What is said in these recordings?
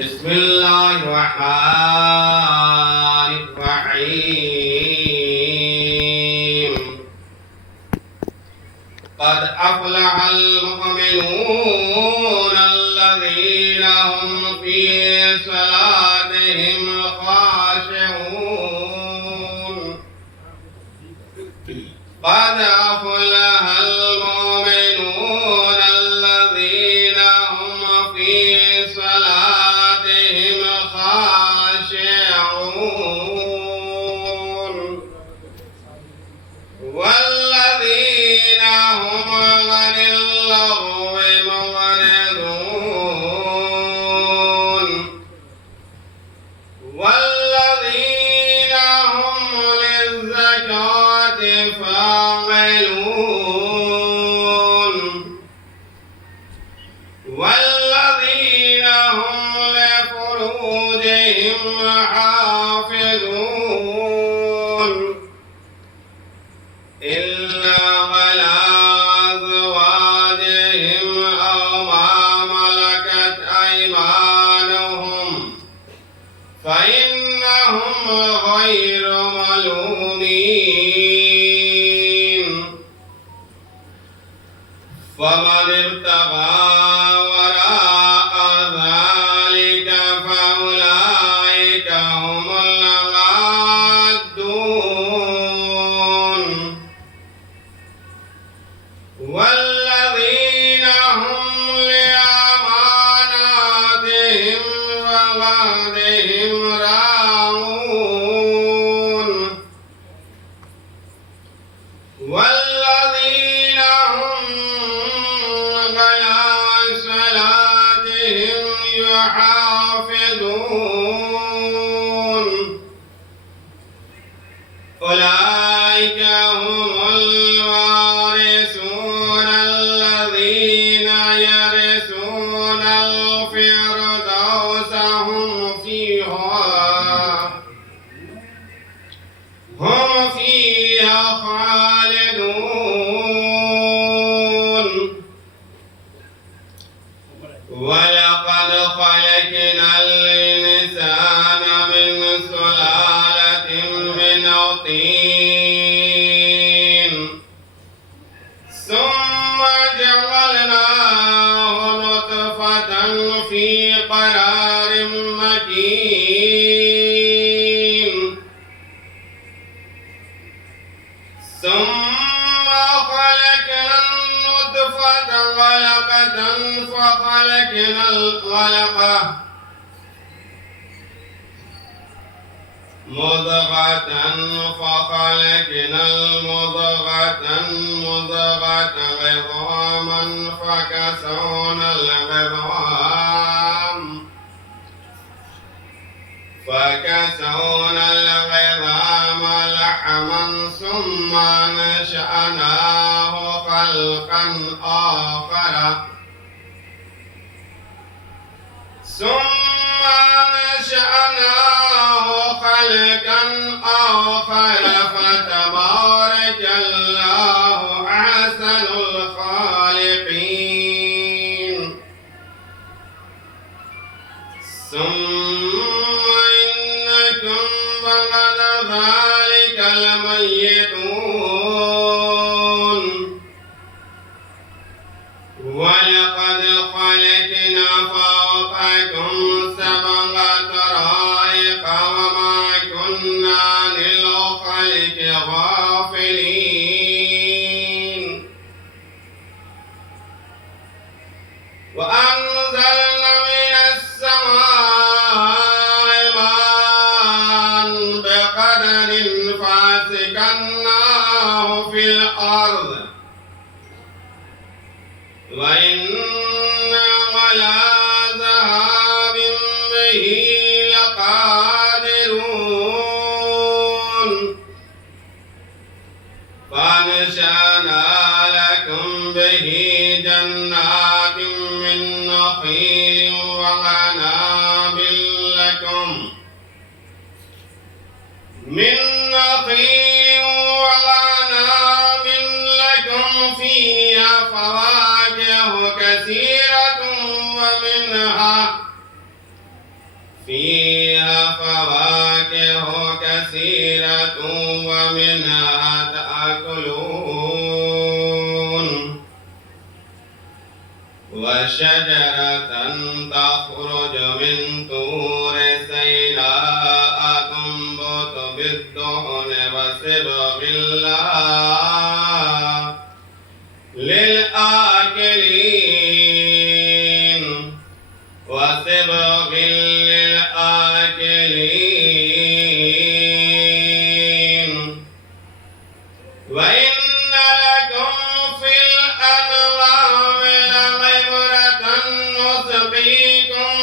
بسم الله الرحمن الرحيم قد أفلح المؤمنون الذين هم في صلاتهم خاشعون قد أفلح المؤمنون الذين هم في صلاتهم خاشعون والذين هم عن اللغو معرضون والذين هم للزكاة فاعلون والذين هم لفروجهم حافظون إلا على أزواجهم أو ما ملكت أيمانهم فإنهم غير ملومين فمن ابتغى وراء ذلك فأولئك هم العادون والذين هم لأماناتهم وعهدهم راعون والذين هم على صلاتهم يحافظون أولئك هم الوارثون الذين يرثون الفردوس هم فيها خالدون ولقد خلقنا الإنسان من سلالة من طين ثم جعلناه نطفة في قرار مكين ثم خلقنا النطفة علقة فخلقنا العلقة مضغة فخلقنا المضغة مضغة عظاما فكسونا العظام لحما ثم نشأناه خلقا آخر فتبارك الله أحسن الخالقين ثم إنكم بعد ذلك لميتون ولقد خلقنا فوقكم سبع طرائق وما كنا للخلق غافلين وأنزلنا من السماء ماء بقدر فأسكناه في الأرض وإنا على ذهاب به لقادرون فأنشأنا لكم به جنات من نخيل وعناب لكم فيها فواكه كثيرة ومنها فواكه كثيرة ومنها تأكلون وشجرة تخرج من طور سيناء تنبت بالدهن وصبغ للآكلين وصبغ للآكلين وإن لكم في الأنعام لعبرة نسقيكم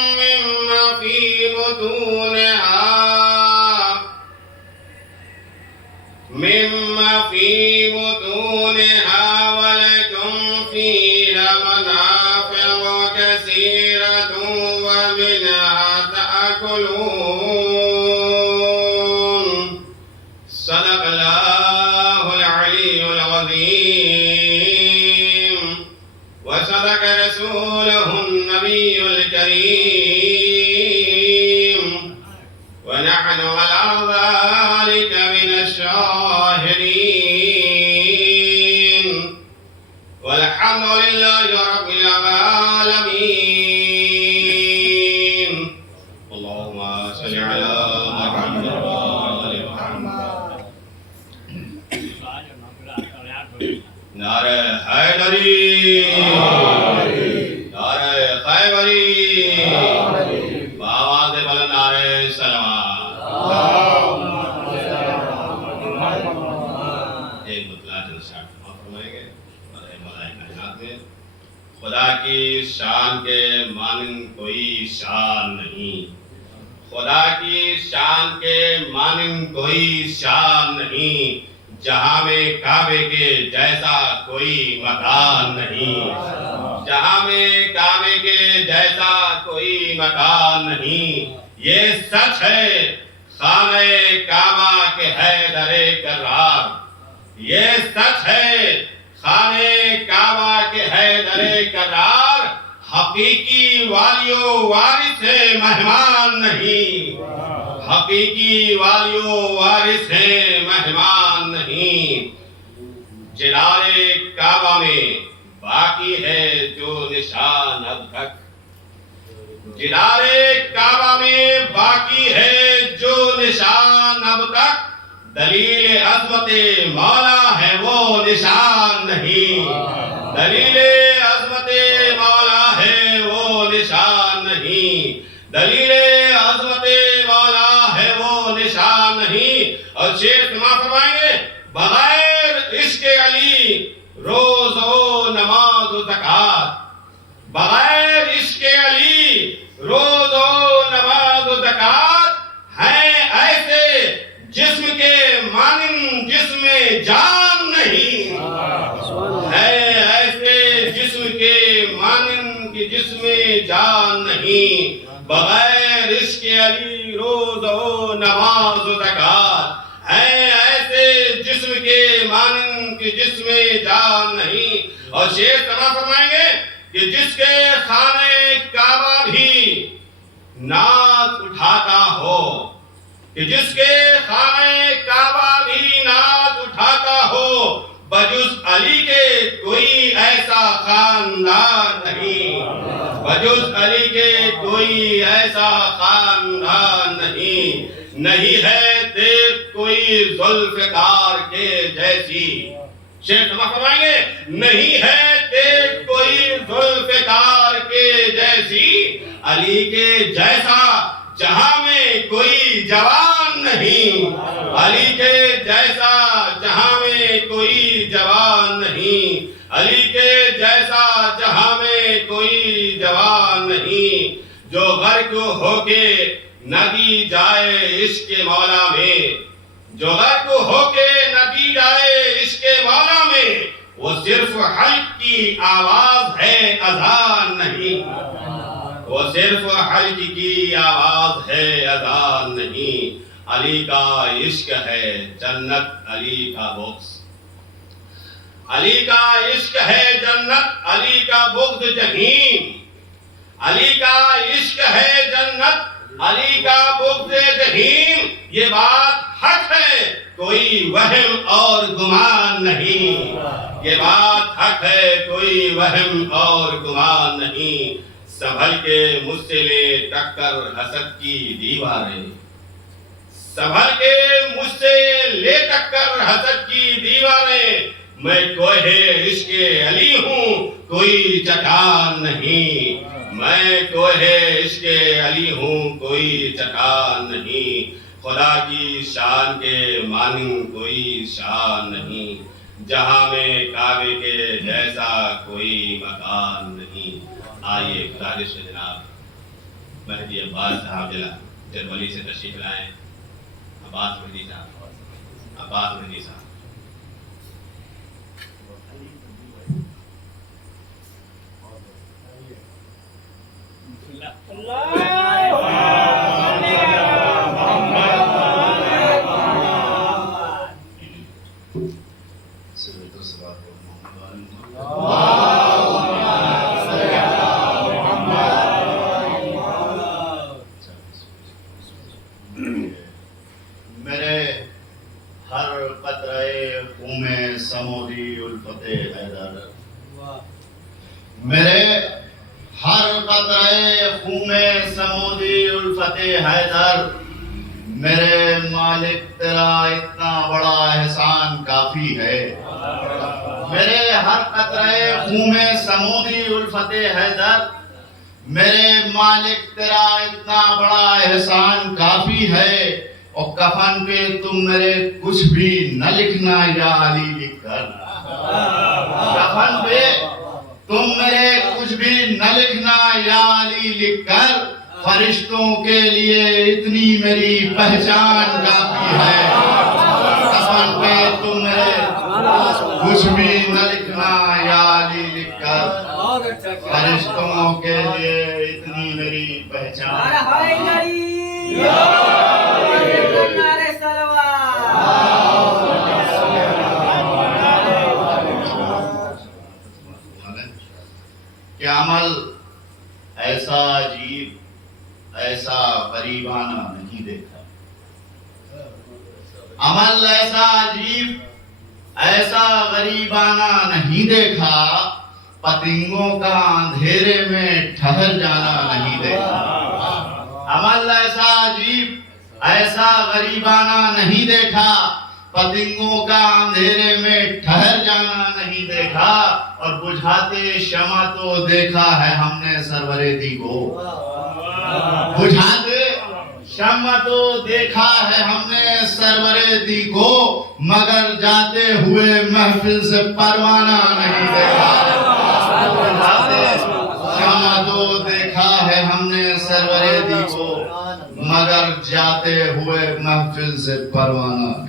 مما في بطونها ولكم فيها منافع كثيرة ومنها تأكلون صدق الله العلي العظيم وصدق رسوله النبي الكريم ونحن على ذلك من الشاهدين والحمد لله رب العالمين اللهم صل على محمد وآل محمد نعرہ حیدری نعرہ خیبری بآواز بلند نعرہ سلام ایک مطلع جلسہ فرمائیں گے کائنات میں خدا کی شان کے مانند کوئی شان نہیں خدا کی شان کے مانند کوئی شان نہیں جہاں میں کعبے کے جیسا کوئی مکان نہیں جہاں میں کعبے کے جیسا کوئی مکان نہیں یہ سچ ہے خانہ کعبہ کے حیدر کرار یہ سچ ہے خانہ کعبہ کے حیدر کرار حقیقی والیو وارث ہے مہمان نہیں حقیقی والیو وارث ہے مہمان نہیں جلال کعبہ میں باقی ہے جو نشان اب تک جلال کعبہ میں باقی ہے جو نشان اب تک دلیل عظمت مولا ہے وہ نشان نہیں دلیل عظمت مولا ہے وہ نشان نہیں دلیل عظمت مولا ہے وہ نشان نہیں اور شیخ سما فرمائیں گے بغیر عشق علی روز و نماز و زکات بغیر عشق علی روز و نماز و زکات ہیں ایسے جسم کے مانند جسم جان نہیں ہے ایسے جسم کے مانند کی جسم جان نہیں بغیر عشق علی روز و نماز و زکات ہے ایسے جسم کے مانند کی جسم جان نہیں اور شیخ سما فرمائیں گے کہ جس کے خانہ کعبہ بھی نعت اٹھاتا ہو کہ جس کے خانہ کعبہ بھی نعت اٹھاتا ہو بجز علی کے کوئی ایسا خاندان نہیں بجز علی کے کوئی ایسا خاندان نہیں نہیں ہے دیکھ کوئی ذوالفقار کے جیسی شیخ سما فرمائیں گے نہیں ہے دیکھ کوئی ذوالفقار کے جیسی علی کے جیسا جہاں میں کوئی جوان نہیں علی کے جیسا جہاں میں کوئی جوان نہیں علی کے جیسا جہاں میں کوئی جوان نہیں جو غرق ہو کے نہ دی جائے عشق مولا میں جو غرق ہو کے نہ دی جائے عشق مولا میں وہ صرف حلق کی آواز ہے اذان نہیں وہ صرف حلق کی آواز ہے اذان نہیں علی کا عشق ہے جنت علی کا بغض علی کا عشق ہے جنت علی کا بغض جہنم علی کا عشق ہے جنت علی کا بغض جحیم یہ بات حق ہے، کوئی وہم اور گمان نہیں، یہ بات حق ہے، کوئی وہم اور گمان نہیں۔ سنبھل کے مجھ سے لے ٹکر حسد کی دیواریں، سنبھل کے مجھ سے لے ٹکر حسد کی دیواریں، میں کوہ عشق علی ہوں کوئی چٹان نہیں، میں کوہ عشق علی ہوں کوئی چٹان نہیں، خدا کی شان کے مانند کوئی شان نہیں، جہاں میں کعبے کے جیسا کوئی مکان نہیں۔ آئیے گزارش ہے جناب مہدی عباس صاحب جرمنی سے تشریف لائیں، عباس مہدی صاحب، عباس مہدی صاحب۔ میرے ہر قطرے خون میں سمودی الفت حیدر، میرے ہر قطرے خون میں سمودی الفت حیدر، میرے مالک تیرا اتنا بڑا احسان کافی ہے، میرے ہر قطرے خون میں سمودی الفت حیدر، میرے مالک تیرا اتنا بڑا احسان کافی ہے، اور کفن پہ تم میرے کچھ بھی نہ لکھنا یا علی لکھ کر، کفن پہ تم میرے کچھ بھی نہ لکھنا یا علی لکھ کر، فرشتوں کے لیے اتنی میری پہچان کافی ہے، کفن پہ تم میرے کچھ بھی نہ لکھنا یا علی لکھ کر، فرشتوں کے لیے اتنی میری پہچان۔ کہ عمل ایسا عجیب ایسا غریبانہ نہیں دیکھا، عمل ایسا عجیب ایسا غریبانہ نہیں دیکھا، پتنگوں کا اندھیرے میں ٹھہر جانا نہیں دیکھا، عمل ایسا عجیب ایسا غریبانہ نہیں دیکھا، پتنگوں کا اندھیرے میں ٹھہر جانا نہیں دیکھا، اور بجھاتے شمع تو دیکھا ہے ہم نے سرور دی کو، بجھاتے شمع تو دیکھا ہے ہم نے سرور دی کو، مگر جاتے ہوئے محفل سے پروانہ نہیں دیکھا، بجھاتے شمع تو دیکھا ہے ہم نے سرور دی کو، مگر جاتے ہوئے محفل سے پروانہ نہیں۔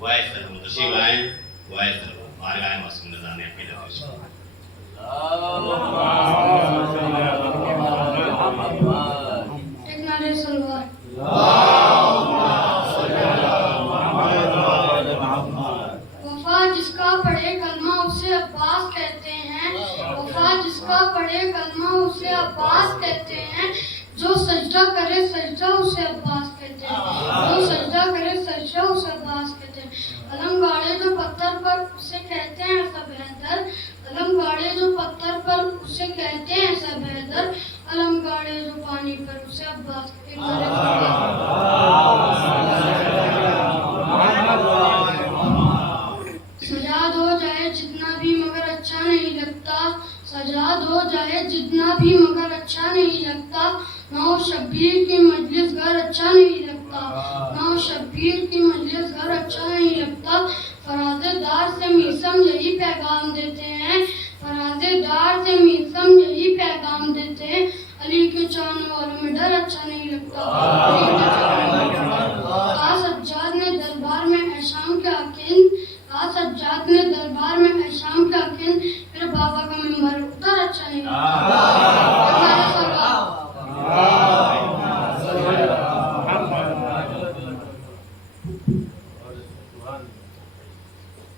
وائس تشریف لائیں، وائس بارگاہ معصوم رضا نے اپنی طرف سے وفا جس کا پڑھے کلمہ اسے عباس کہتے ہیں، وفا جس کا پڑھے کلمہ اسے عباس کہتے ہیں، جو سجدہ کرے سجدہ اسے عباس کہتے ہیں، جو سجدہ کرے سجدہ اسے عباس کہتے ہیں، علم گاڑے جو پتھر پر اسے کہتے ہیں سب حیدر، علم گاڑے جو پتھر پر اسے کہتے ہیں سب حیدر، علم گاڑے جو پانی پر اسے عباس کہتے ہیں۔ سجاد ہو جائے جتنا بھی مگر اچھا نہیں لگتا، سجاد ہو جائے جتنا بھی مگر اچھا نہیں لگتا، نو شبیر کی مجلس گھر اچھا نہیں لگتا، نو شبیر کی مجلس گھر اچھا نہیں لگتا، فرازے دار سے میثم یہی پیغام دیتے ہیں، فرازے دار سے میثم یہی پیغام دیتے ہیں، علی کے چاہنے والوں میں ڈر اچھا نہیں لگتا، سجاد نے دربار میں احشام کے حاکم، سجاد نے دربار میں احشام کے حاکم، پھر بابا کا منبر اتر اچھا نہیں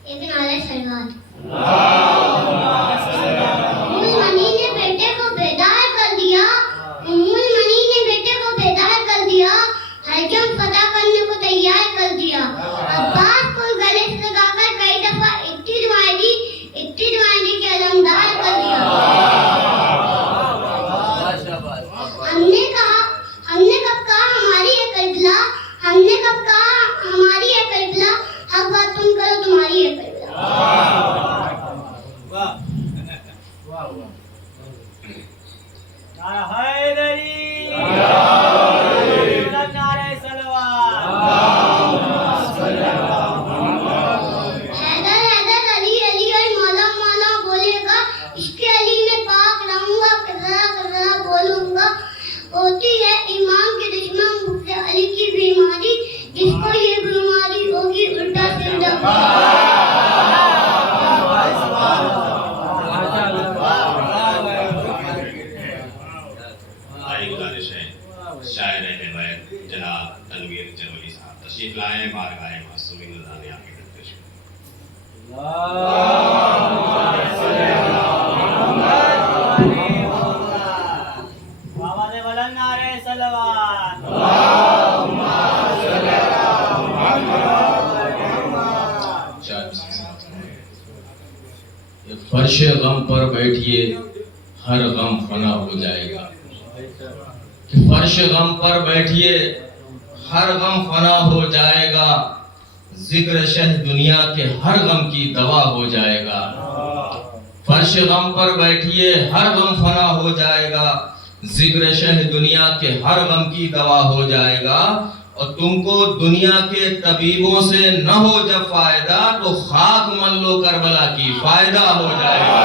ابن علیہ السلام آواز بلند نعرہ صلوات. فرش غم پر بیٹھیے ہر غم فنا ہو جائے گا. کہ فرش غم پر بیٹھیے ہر غم فنا ہو جائے گا. ذکر شہ دنیا کے ہر غم کی دوا ہو جائے گا. فرش غم پر بیٹھیے ہر غم فنا ہو جائے گا. ذکر شہ دنیا کے ہر غم کی دوا ہو جائے گا. اور تم کو دنیا کے طبیبوں سے نہ ہو جب فائدہ تو خاک مل لو کربلا کی فائدہ ہو جائے گا.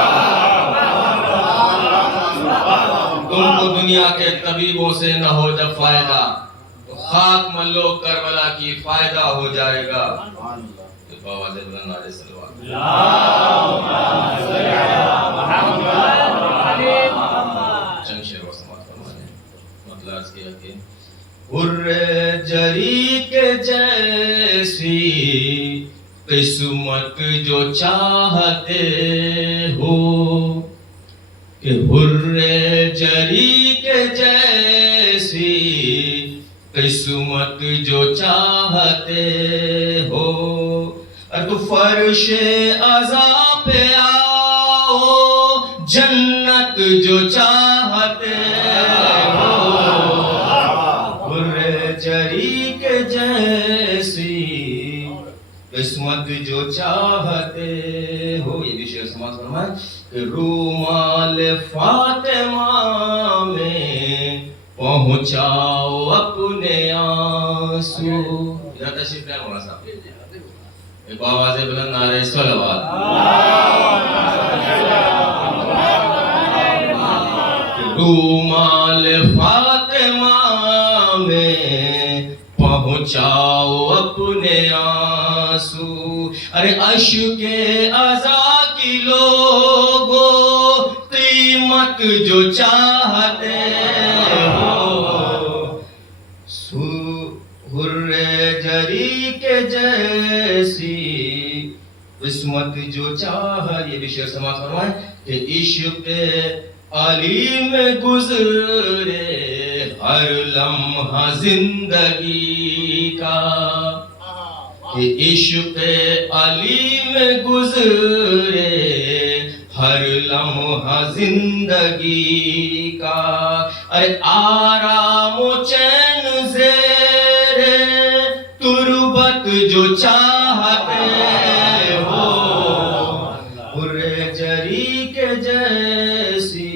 تم کو دنیا کے طبیبوں سے نہ ہو جب فائدہ تو خاک مل لو کربلا کی فائدہ ہو جائے گا. بابا زبران علیہ السلام چند شعر و سماعت فرمانے. مطلب عرض کیا کہ حر جری کے جیسی قسمت جو چاہتے ہو. کہ حر جری کے جیسی قسمت جو چاہتے ہو. تو فرش عزا پہ آؤ جنت جو چاہتے ہو. حر جری کے جیسی قسمت جو چاہتے ہو. یہ بھی شعر سماعت فرمائے کہ رومال فاطمہ میں پہنچاؤ اپنے آنسو. ادھر تشریف لائیں مولانا صاحب. ایک آواز بلند نعرہ صلوات. رومال فاطمہ میں پہنچاؤ اپنے آنسو. ارے اشک عزا کی لوگو قیمت جو چاہتے ہو. حر جری کے جیسی قسمت جو چاہ. یہ بھی شعر سماعت فرمائیں کہ عشق علی میں گزرے ہر لمحہ زندگی کا. کہ عشق علی میں گزرے ہر لمحہ زندگی کا. ارے آرام و چین زیر تربت جو چاہتے ہو. حر جری کے جیسی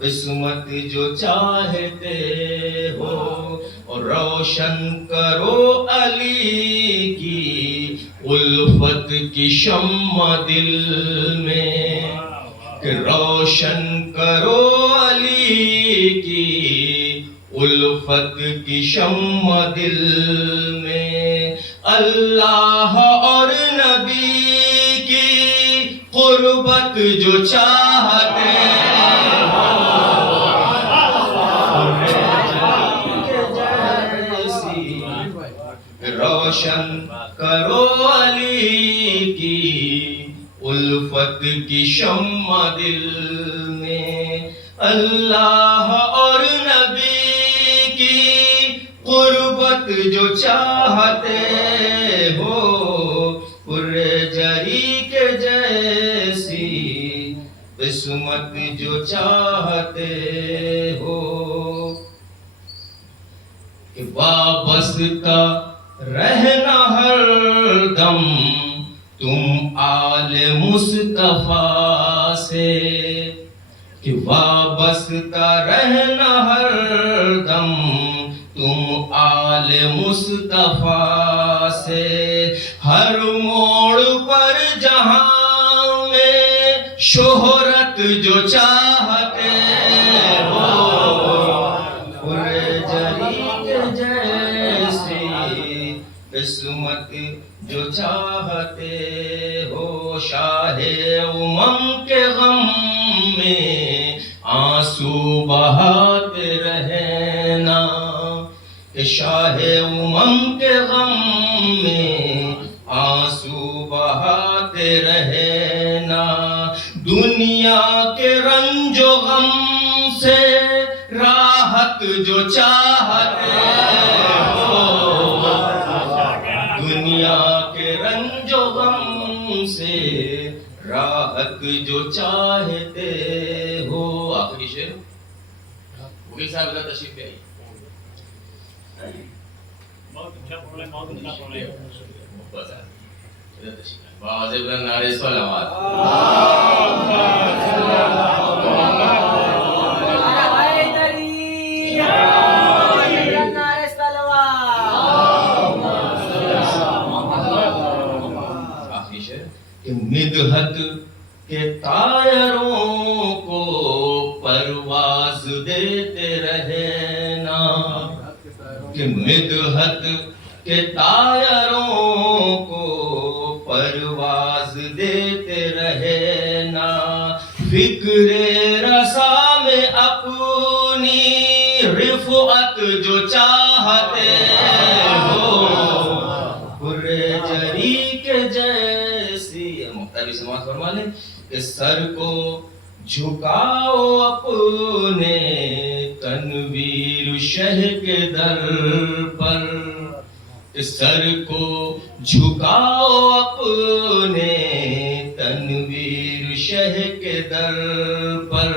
قسمت جو چاہتے ہو. اور روشن کرو علی کی الفت کی شمع دل میں. کہ روشن کرو علی کی الفت کی شمع دل میں. اللہ اور نبی کی قربت جو چاہتے ہو. روشن کرو علی کی الفت کی شمع دل میں. اللہ اور نبی کی قربت جو چاہتے ہو. حر جری کے جیسی قسمت جو چاہتے ہو. کہ وابستہ رہنا ہر دم تم آل مصطفیٰ سے. کہ وابستہ رہنا ہر دم تم آل مصطفیٰ سے. ہر موڑ پر جہاں میں شہرت جو چاہتے ہو. حر جری کے جیسی قسمت جو چاہتے ہو. شاہ امم کے غم میں آنسو بہاتے رہنا. کہ شاہ امم کے غم میں آنسو بہاتے رہنا دنیا کے رنج و غم سے راحت جو چاہتے ہو دنیا کے رنج و غم سے راحت جو چاہتے ہو. آخری شعر وکیل صاحب ادھر تشریف لے آئیے. بس ادھر تشریف لائیں. واضح بلند نعرے صلوات. آخری شعر کہ مدحت کے طائروں کو پرواز دیتے رہنا کہ مدحت کے طائروں کو پرواز دیتے رہنا فکر رسا میں اپنی رفعت جو چاہتے ہو برے جری کے جیسی. مختاری سماعت فرما لیں کہ سر کو جھکاؤ اپنے تنویر شہ کے در پر کہ سر کو جھکاؤ اپنے تنویر شہ کے در پر.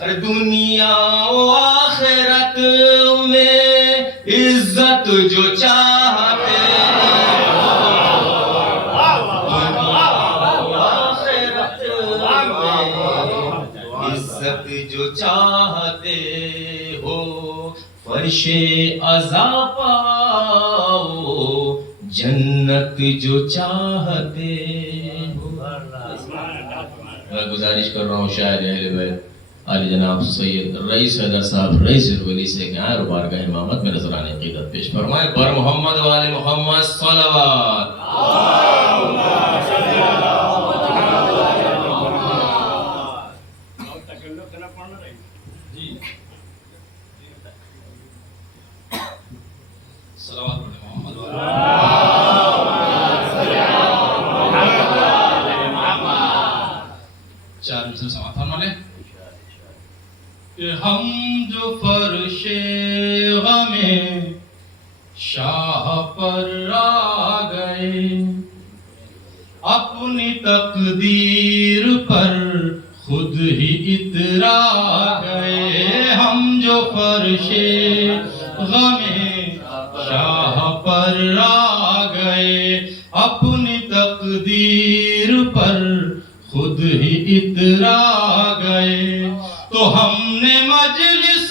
ارے دنیا و آخرت میں عزت جو چاہتے جو چاہتے ہو فرش عزا پاؤ جنت جو چاہتے ہو. میں گزارش کر رہا ہوں شاعر اہل بیت عالی جناب سید رئیس حیدر صاحب رئیس الولی سے کہ آئیں اور بارگاہ امامت میں نذرانِ عقیدت پیش فرمائیں. بر محمد و آل محمد صلوات. چار مثل سماعت فرما لیں کہ ہم جو فرش غم شاہ پر آ گئے اپنی تقدیر پر خود ہی اترا گئے. ہم جو فرش غم شاہ پر آ گئے اپنی تقدیر پر خود ہی اترا گئے. تو ہم نے مجلس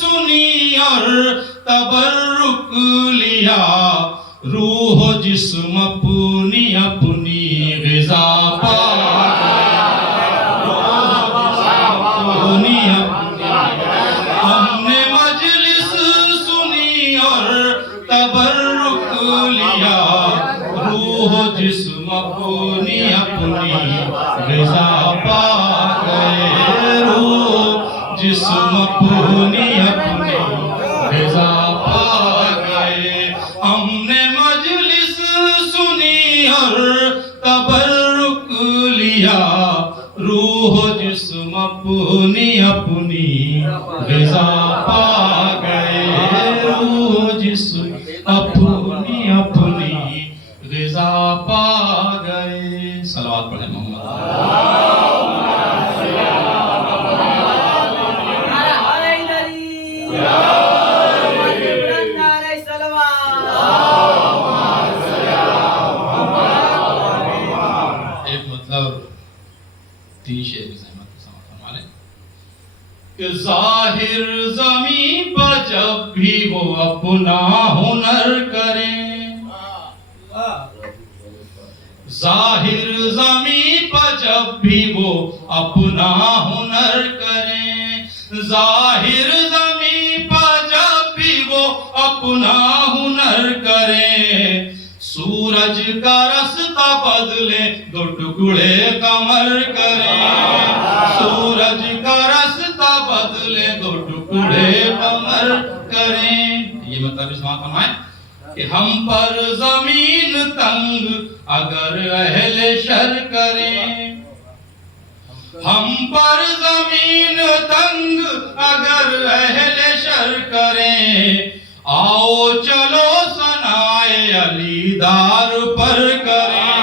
سنی اور تبرک لیا روح و جسم اپنی اپنی غذا پا ہم نے مجلس سنی اور تبرک لیا روح و جسم اپنی اپنی غذا پا گئے. روح جسم اپنی اپنی غذا پا گئے. ہم نے مجلس سنی اور تبرک لیا روح جسم اپنی اپنی غذا پا گئے. روح جسم اپنی اپنی غذا پا گئے. صلوات پڑھیں محمد. ایک مطلب تین شعر کی سماعت فرما لیں کہ ظاہر زمین پر جب بھی وہ اپنا ہنر کریں ظاہر زمین پر جب بھی وہ اپنا ہنر کریں ظاہر زمین پر جب بھی وہ اپنا ہنر کریں سورج کا رستہ بدلے دو ٹکڑے کمر کریں سورج کا رستہ بدلے دو ٹکڑے کمر کریں. یہ مطلب سماعت فرمائیں کہ ہم پر زمین تنگ اگر اہل شر کریں، ہم پر زمین تنگ اگر اہل شر کریں، آؤ چلو ثنائے علی دار پر کریں،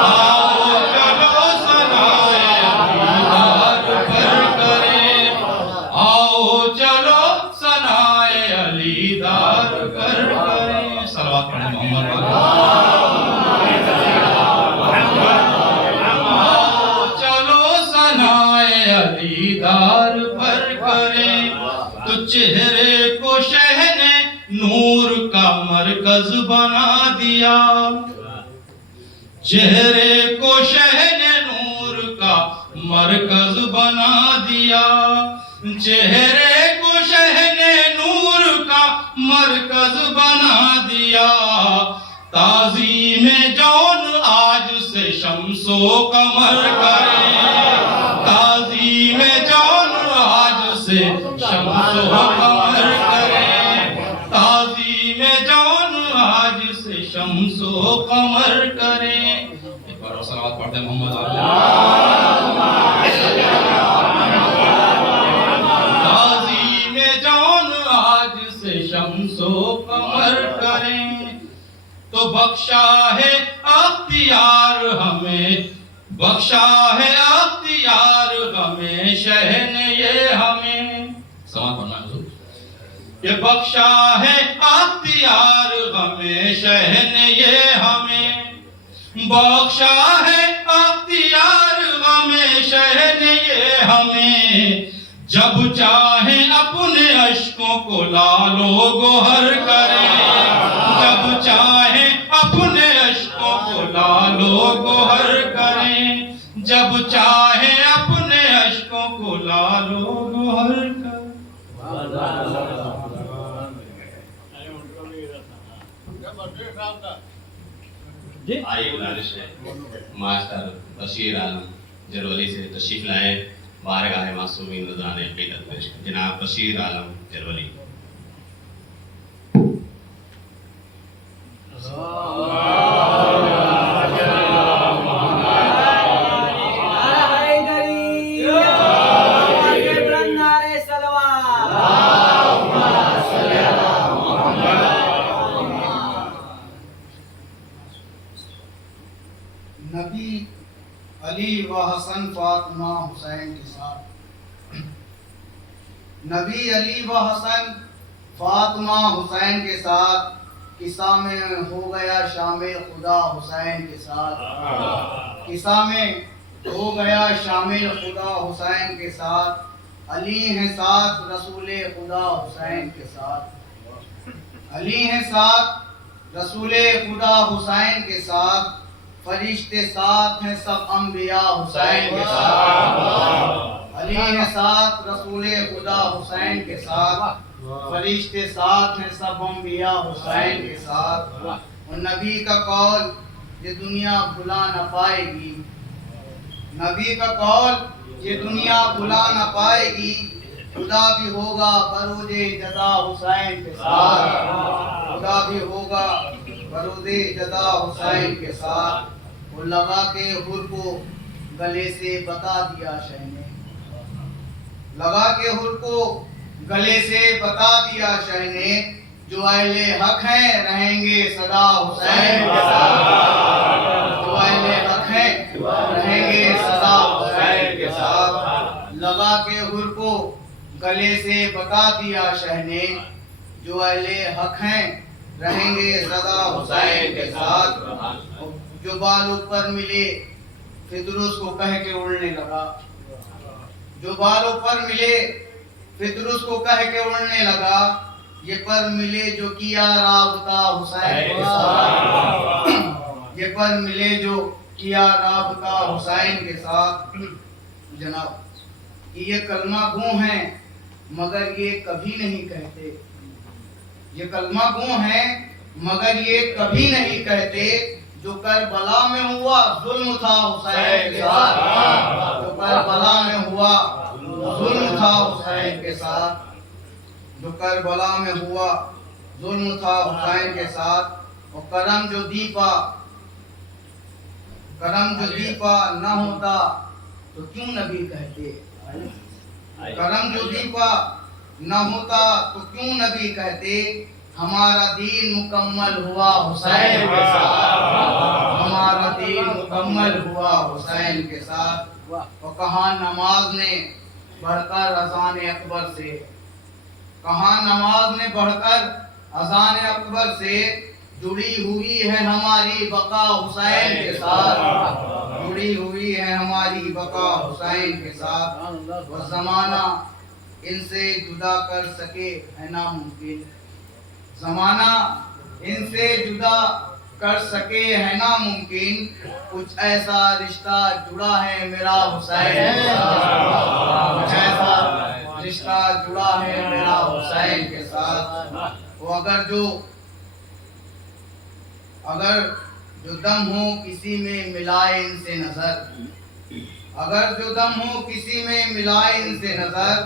آؤ چلو ثنائے علی دار پر کریں، آؤ چلو ثنائے علی دار پر کریں۔ صلوات پڑھیں محمد دیدار پر کریں، تو چہرے کو شہ نے نور کا مرکز بنا دیا، چہرے کو شہ نے نور کا مرکز بنا دیا، چہرے کو شہ نے نور کا مرکز بنا دیا، تعظیم جون آج سے شمس و قمر کریں، تعظیم جون آج سے شمس و قمر کریں، تعظیم جون آج سے شمس و قمر کریں۔ ایک بار اور صلوات پڑھتے ہیں محمد تعظیم جون آج سے شمس و قمر کریں، تو بخشا ہے اختیار ہمیں، بخشا ہے اختیار ہمیں شہ نے یہ ہمیں، سماعت پڑھنا ہے حضور، کہ بخشا ہے اختیار ہمیں شہ نے یہ ہمیں، بخشا ہے اختیار ہمیں شہ نے یہ ہمیں، جب چاہیں اپنے اشکوں کو لال و گوہر کریں، جب چاہیں اپنے اشکوں کو لال و گوہر کریں، جب چاہیں اپنے اشکوں کو لال و گوہر کریں۔ آئیے گزارش ہے ماسٹر بشیر عالم جرولی سے تشریف لائے، بارگاہ معصومین رضوان عقیدت پیش جناب بشیر عالم جرولی۔ نبی علی و حسن فاطمہ حسین کے ساتھ، نبی علی و حسن فاطمہ حسین کے ساتھ، قصہ میں ہو گیا شام خدا حسین کے ساتھ، قصہ میں ہو گیا شامل خدا حسین کے ساتھ، علی ہیں ساتھ رسول خدا حسین کے ساتھ، علی ہیں ساتھ رسول خدا حسین کے ساتھ، فرشتے ساتھ ہیں سب انبیاء حسین کے ساتھ، علی ہیں ساتھ رسول خدا حسین کے ساتھ، فرشتے ساتھ ہیں سب انبیاء حسین کے ساتھ، اور نبی کا قول یہ دنیا بھلا نہ پائے گی، نبی کا قول یہ دنیا بھلا نہ پائے گی، خدا بھی ہوگا بروز جزا حسین کے ساتھ، خدا بھی ہوگا بروز جزا حسین کے ساتھ، وہ لگا کے حر کو گلے سے بتا دیا شہ نے، لگا کے حر کو گلے سے بتا دیا شہ نے، جو اہل حق ہیں رہیں گے سدا حسین کے ساتھ، جو اہل حق ہیں رہیں گے سدا حسین کے ساتھ، لگا کے حر کو گلے سے بتا دیا شہ نے، جو اہل حق ہیں رہیں گے سدا حسین کے ساتھ، جو بال اوپر ملے فدرس کو کہہ کے اڑنے لگا، جو بال اوپر ملے فدرس کو کہہ کے اڑنے لگا، یہ پر ملے جو کیا رابطہ حسین کے ساتھ، یہ پر ملے جو کیا رابطہ حسین کے ساتھ، جناب یہ کلمہ گو ہیں مگر یہ کبھی نہیں کہتے، یہ کلمہ گو ہیں مگر یہ کبھی نہیں کہتے، جو کربلا میں ہوا ظلم تھا حسین کے ساتھ، جو کربلا میں ہوا ظلم تھا حسین کے ساتھ، جو کربلا میں ہوا ظلم تھا حسین کے ساتھ، اور کرم جو دیپا نہ ہوتا تو کیوں نبی کہتے، کرم جو دیپا نہ ہوتا تو کیوں نبی کہتے، ہمارا دین مکمل ہوا حسین کے ساتھ، ہمارا دین مکمل ہوا حسین کے ساتھ۔ اور کہاں نماز نے بڑھ کر اذان اکبر سے، کہاں نماز نے بڑھ کر اذان اکبر سے، جڑی ہوئی ہے ہماری بقا حسین کے ساتھ، جڑی ہوئی ہے ہماری بقا حسین کے ساتھ۔ وہ زمانہ ان سے جدا کر سکے ہے ناممکن، زمانہ ان سے جدا کر سکے ہے ناممکن، کچھ ایسا رشتہ جڑا ہے میرا حسین کے ساتھ، کچھ ایسا رشتہ جڑا ہے میرا حسین کے ساتھ۔ وہ اگر جو دم ہو کسی میں ملائے ان سے نظر، اگر جو دم ہو کسی میں ملائے ان سے نظر،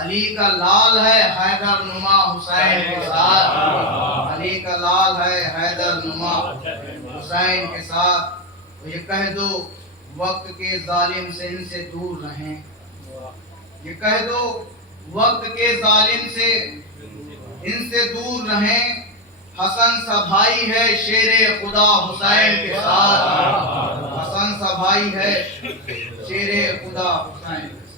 علی کا لال ہے حیدر نما حسین کے ساتھ، علی کا لال ہے حیدر نما حسین کے ساتھ۔ یہ کہہ دو وقت کے ظالم سے ان سے دور رہیں، یہ کہہ دو وقت کے ظالم سے ان سے دور رہیں، حسن سا بھائی ہے شیر خدا حسین کے ساتھ، حسن سا بھائی ہے شیر خدا حسین کے ساتھ۔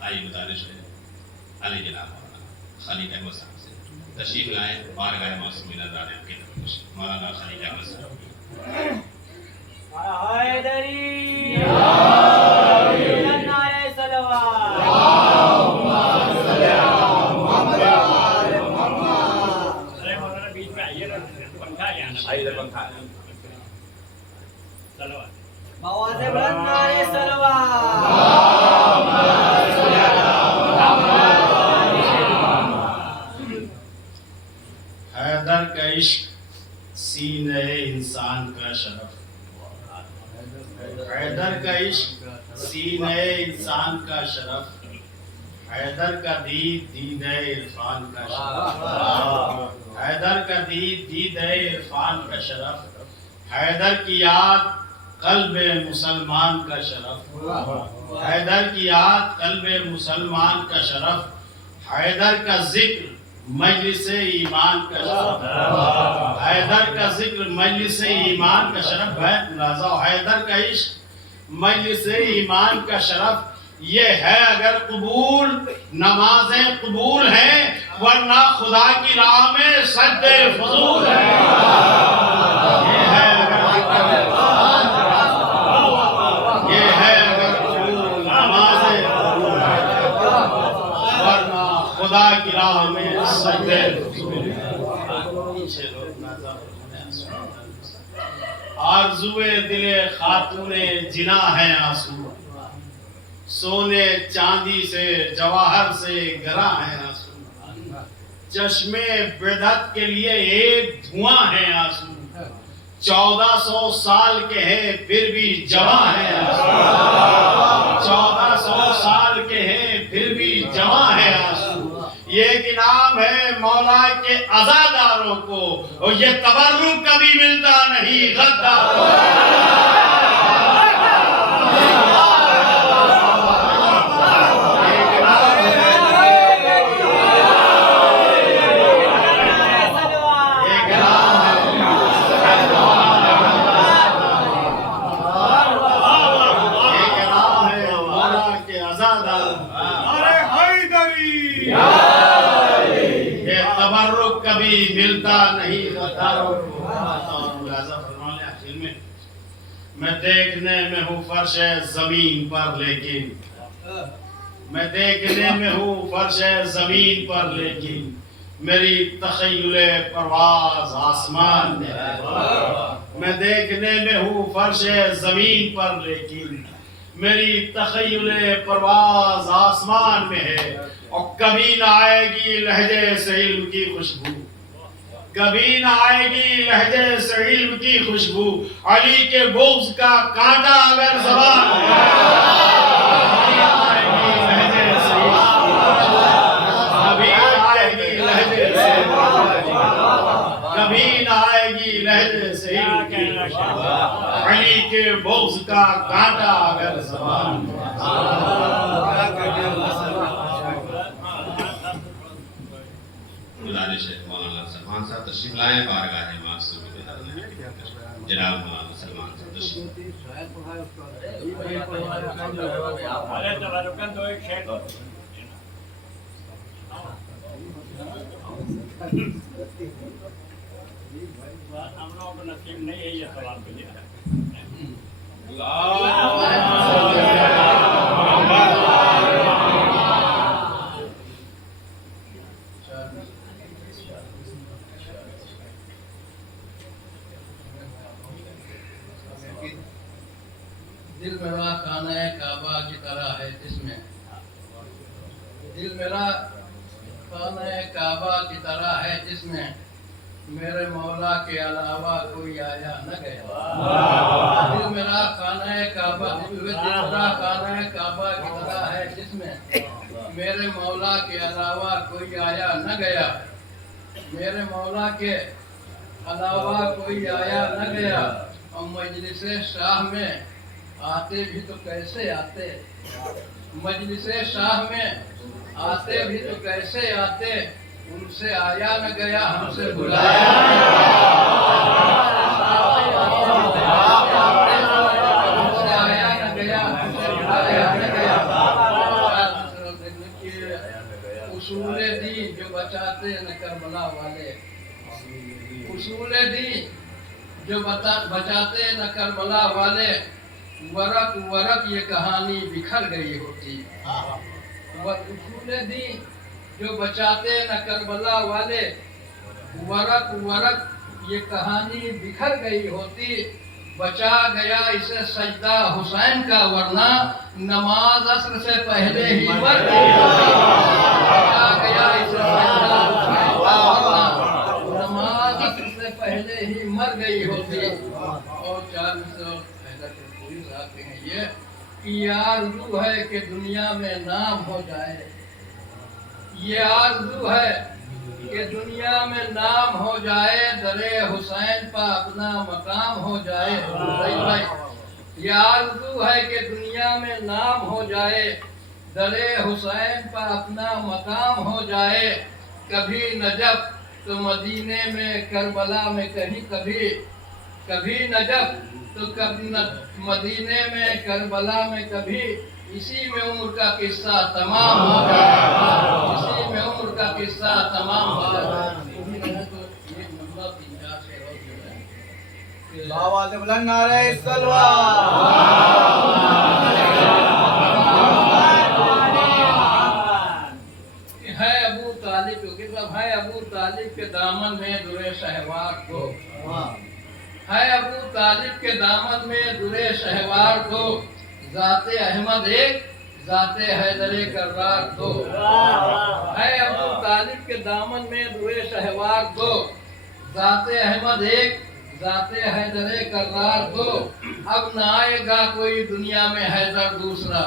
آئیے گزارش ہے علی جناب مولانا خالد احمد صاحب سے تشریف لائیں، بارگاہ معصوم نذرانے کی طرف مولانا خالد احمد صاحب۔ حیدری نعرہ صلوات، آواز بلند نعرہ صلوات۔ حیدر کا عشق سینے انسان کا شرف، حیدر کا عشق سینے انسان کا شرف، حیدر کا دید دید عرفان کا شرف، حیدر کا دید دید عرفان کا شرف، حیدر کی یاد قلب مسلمان کا شرف، حیدر کی یاد قلب مسلمان کا شرف، حیدر کا ذکر مجلس ایمان کا شرف، حیدر کا ذکر مجلس ایمان کا شرف ہے ملازہ، حیدر کا عشق مجلس ایمان کا شرف، یہ ہے اگر قبول نمازیں قبول ہیں، ورنہ خدا کی راہ میں سجدے فضول ہیں، یہ ہے اگر قبول نمازیں قبول ہیں، ورنہ خدا کی راہ میں سجدے فضول ہیں۔ آرزوئے دل خاتون جنا ہے آنسو، سونے چاندی سے جواہر سے گراں ہے آنسو، چشمے بدعت کے لیے ایک دھواں ہے آنسو، 1400 سال کے ہیں پھر بھی جواں ہے آنسو، 1400 سال کے ہیں پھر بھی جواں ہے آنسو، یہ ایک انعام ہے مولا کے عزاداروں کو، اور یہ تبرک کبھی ملتا نہیں غداروں کو۔ کبھی ملتا نہیں غداروں کو۔ اور ملازہ فرمانے آخر میں دیکھنے میں ہوں فرش زمین پر لیکن، میں دیکھنے میں ہوں فرش زمین پر لیکن، میری تخیل پرواز آسمان میں ہے، میں دیکھنے میں ہوں فرش زمین پر لیکن، میری تخیل پرواز آسمان میں ہے، اور کبھی نہ آئے گی لہجے سے علم کی خوشبو، کبھی نہ آئے گی لہجے سے علم کی خوشبو، علی کے بغض کا کانٹا اگر زبان ہے، کبھی نہ آئے گی کبھی نہ آئے گی لہجے سے علی کے بغض کا کانٹا اگر زبان میں گزارش ہے مولانا سلمان صاحب تشریف لائیں بارگاہ معصوم جناب مولانا سلمان صاحب تشریف دل میرا خانہ کعبہ کی طرح ہے جس میں دل میرا خانہ کعبہ کی طرح ہے جس میں میرے مولا کے علاوہ کوئی آیا نہ گیا دل میرا خانہ کعبہ خانہ کعبہ کی طرح ہے جس میں میرے مولا کے علاوہ کوئی آیا نہ گیا میرے مولا کے علاوہ کوئی آیا نہ گیا اور مجلس شاہ میں آتے بھی تو کیسے آتے مجلس شاہ میں آتے بھی تو کیسے آتے ان سے آیا نہ گیا ہم سے بلایا ہم سے آیا نہ گیا ہم سے بلایا نہ گیا اصول دین جو بچاتے نہ کربلا والے اصول دین جو بچاتے نہ کربلا والے ورق ورق یہ کہانی بکھر گئی ہوتی اصول دین جو بچاتے نہ کربلا والے ورق ورق یہ کہانی بکھر گئی ہوتی بچا گیا اسے سجدہ حسین کا ورنہ نماز عصر سے پہلے ہی مر گئی بچا گیا اسے سجدہ حسین کا ورنہ نماز عصر سے پہلے ہی مر گئی ہوتی اور 4 ہیں یہ آرزو ہے کہ دنیا میں نام ہو جائے یہ آرزو ہے کہ دنیا میں نام ہو جائے در حسین پہ اپنا مقام ہو جائے یہ آرزو ہے کہ دنیا میں نام ہو جائے در حسین پہ اپنا مقام ہو جائے کبھی نجف تو مدینے میں کربلا میں کبھی نجف تو کبھی مدینے میں کربلا میں کبھی اسی میں عمر کا قصہ تمام ہو جائے اسی میں عمر کا قصہ تمام ہو جائے آواز بلند نعرہ سلوات ہے ابو طالب کیونکہ سب ہے ابو طالب کے دامن میں درے شہوار کو ہے ابو طالب کے دامن میں درے شہوار کو ذات احمد ایک ذات حیدر کرار دو ہے ابو طالب کے دامن میں درے شہوار دو ذات احمد ایک ذات حیدر کرار دو اب نہ آئے گا کوئی دنیا میں حیدر دوسرا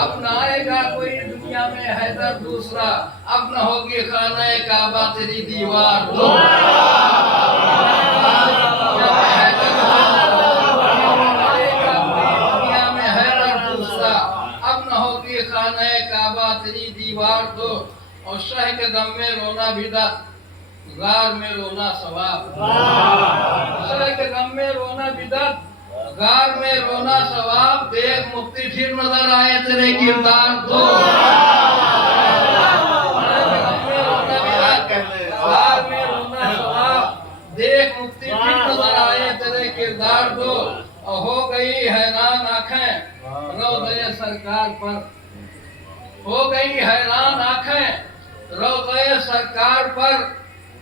اب نہ آئے گا کوئی دنیا میں حیدر دوسرا اب نہ ہوگی خانہ کعبہ تیری دیوار دو خانہ کعبہ تیری دیوار دو اور شہ کے دم میں رونا بدعت غار میں رونا ثواب شہ کے دم میں رونا بدعت غار میں رونا ثواب دیکھ مفتی پھر نظر آئے تیرے کردار دو غار میں رونا ثواب دیکھ مفتی پھر نظر آئے تیرے کردار دو اور ہو گئی حیران آنکھیں روضہ سرکار پر ہو گئی حیران آنکھیں روضہ سرکار پر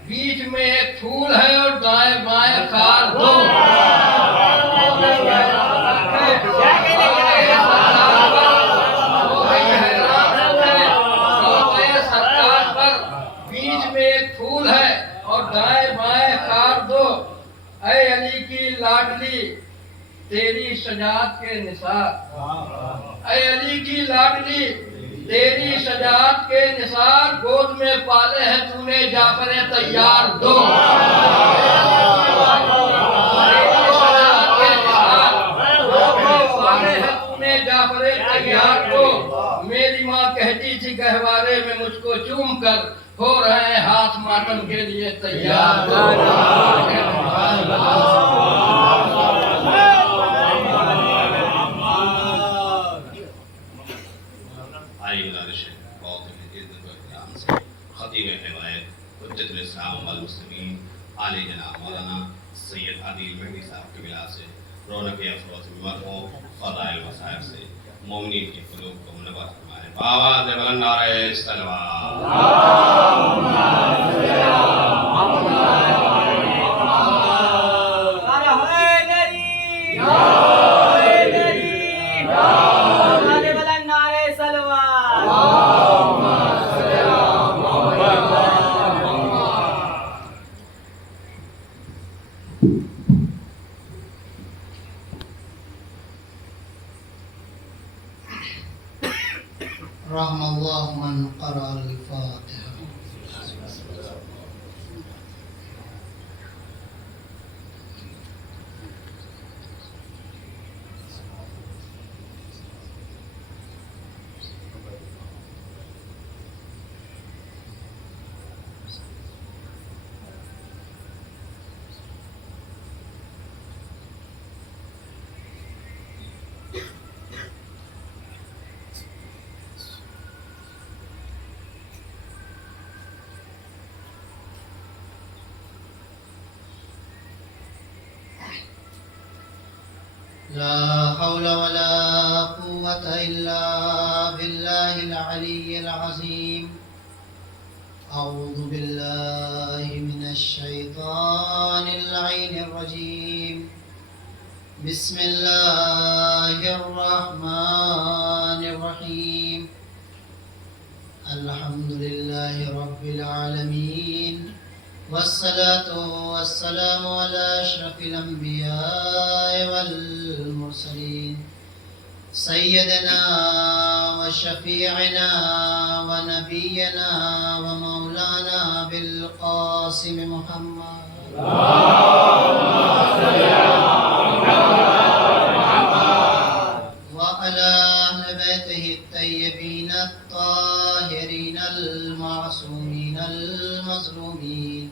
بیچ میں ایک پھول ہے اور دائیں بائیں خار دو ہو گئی حیران آنکھیں روضہ سرکار پر بیچ میں ایک پھول ہے اور دائیں بائیں خار دو اے علی کی لاڈلی تیری شجاعت کے نثار اے علی کی لاڈلی تیری شجاعت کے نثار گود میں پالے ہیں تو نے جعفر طیار دو، تیری شجاعت کے نثار گود میں پالے ہیں تو نے جعفر طیار دو، میری ماں کہتی تھی گہوارے میں مجھ کو چوم کر ہو رہے ہیں ہاتھ ماتم کے لیے تیار دو۔ آئی گزارش ہے بہت عزت و احترام سے خطیب حمایت حجت الاسلام والمسلمین عالی جناب مولانا سید عادل مہدی صاحب کے ملا سے رونق افروز مرحوم فضائل وصائب سے مومنین کے قلوب کو منور فرمائے۔ بآواز بلند نعرہ صلوات۔ رحم اللہ من قرأ الفاتحہ۔ لا حول ولا قوة إلا بالله العلي العظيم۔ أعوذ بالله من الشيطان اللعين الرجيم، بسم الله الرحمن الرحيم، الحمد لله رب العالمين، والصلاة والسلام على أشرف الأنبياء والمرسلين، سيدنا وشفيعنا ونبينا ومولانا بالقاسم محمد، وعلى أهل بيته الطيبين الطاهرين المعصومين المظلومين،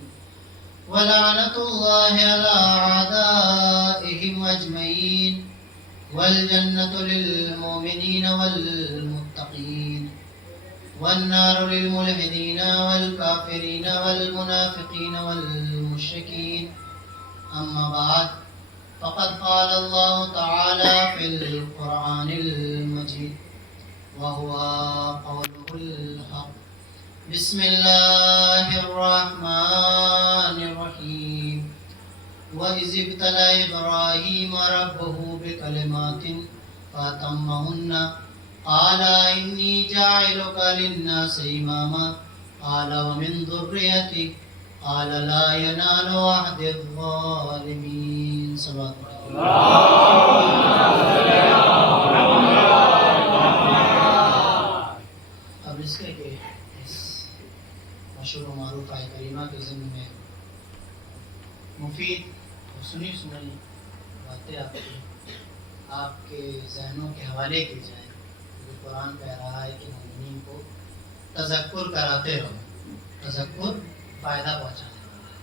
ولعنة الله على أعدائهم أجمعين، والجنة للمؤمنين والمتقين، والنار للملحدين والكافرين والمنافقين والمشركين. أما بعد، فقد قال الله تعالى في القرآن المجيد وهو قوله الحق، بسم الله الرحمن الرحيم، وإذ ابتلى إبراهيم ربه بكلمات فأتمهن قال إني جاعلك للناس إماما قال ومن ذريتي قال لا ينال عهد الظالمين. صلوات اب اس کے کہ اس مشہور و معروف آیت کریمہ کے ضمن میں مفید اور سنی سنائی باتیں آپ کے ذہنوں کے حوالے کی جائیں، جو قرآن کہہ رہا ہے کہ مومنین کو تذکر کراتے رہو، تذکر فائدہ پہنچانے والا ہے۔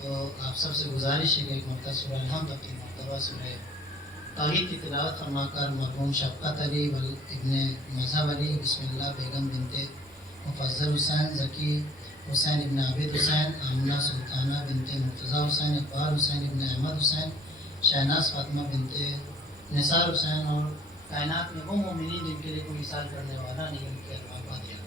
تو آپ سب سے گزارش ہے کہ ایک مرتبہ سورہ الحمد اور 3 مرتبہ سورہ توحید کی تلاوت فرما کر مرحوم شفقت علی ابن مذہب علی بسم اللہ بیگم بنت مفضل حسین، ذکی حسین ابن عابد حسین، آمنہ سلطانہ بنت مرتضیٰ حسین، اقبال حسین ابن احمد حسین، شہناز فاطمہ بنت نثار حسین، اور کائنات میں وہ مومنین جن کے لیے کوئی مثال کرنے والا نہیں، ان کے ارواح کو دیا گیا۔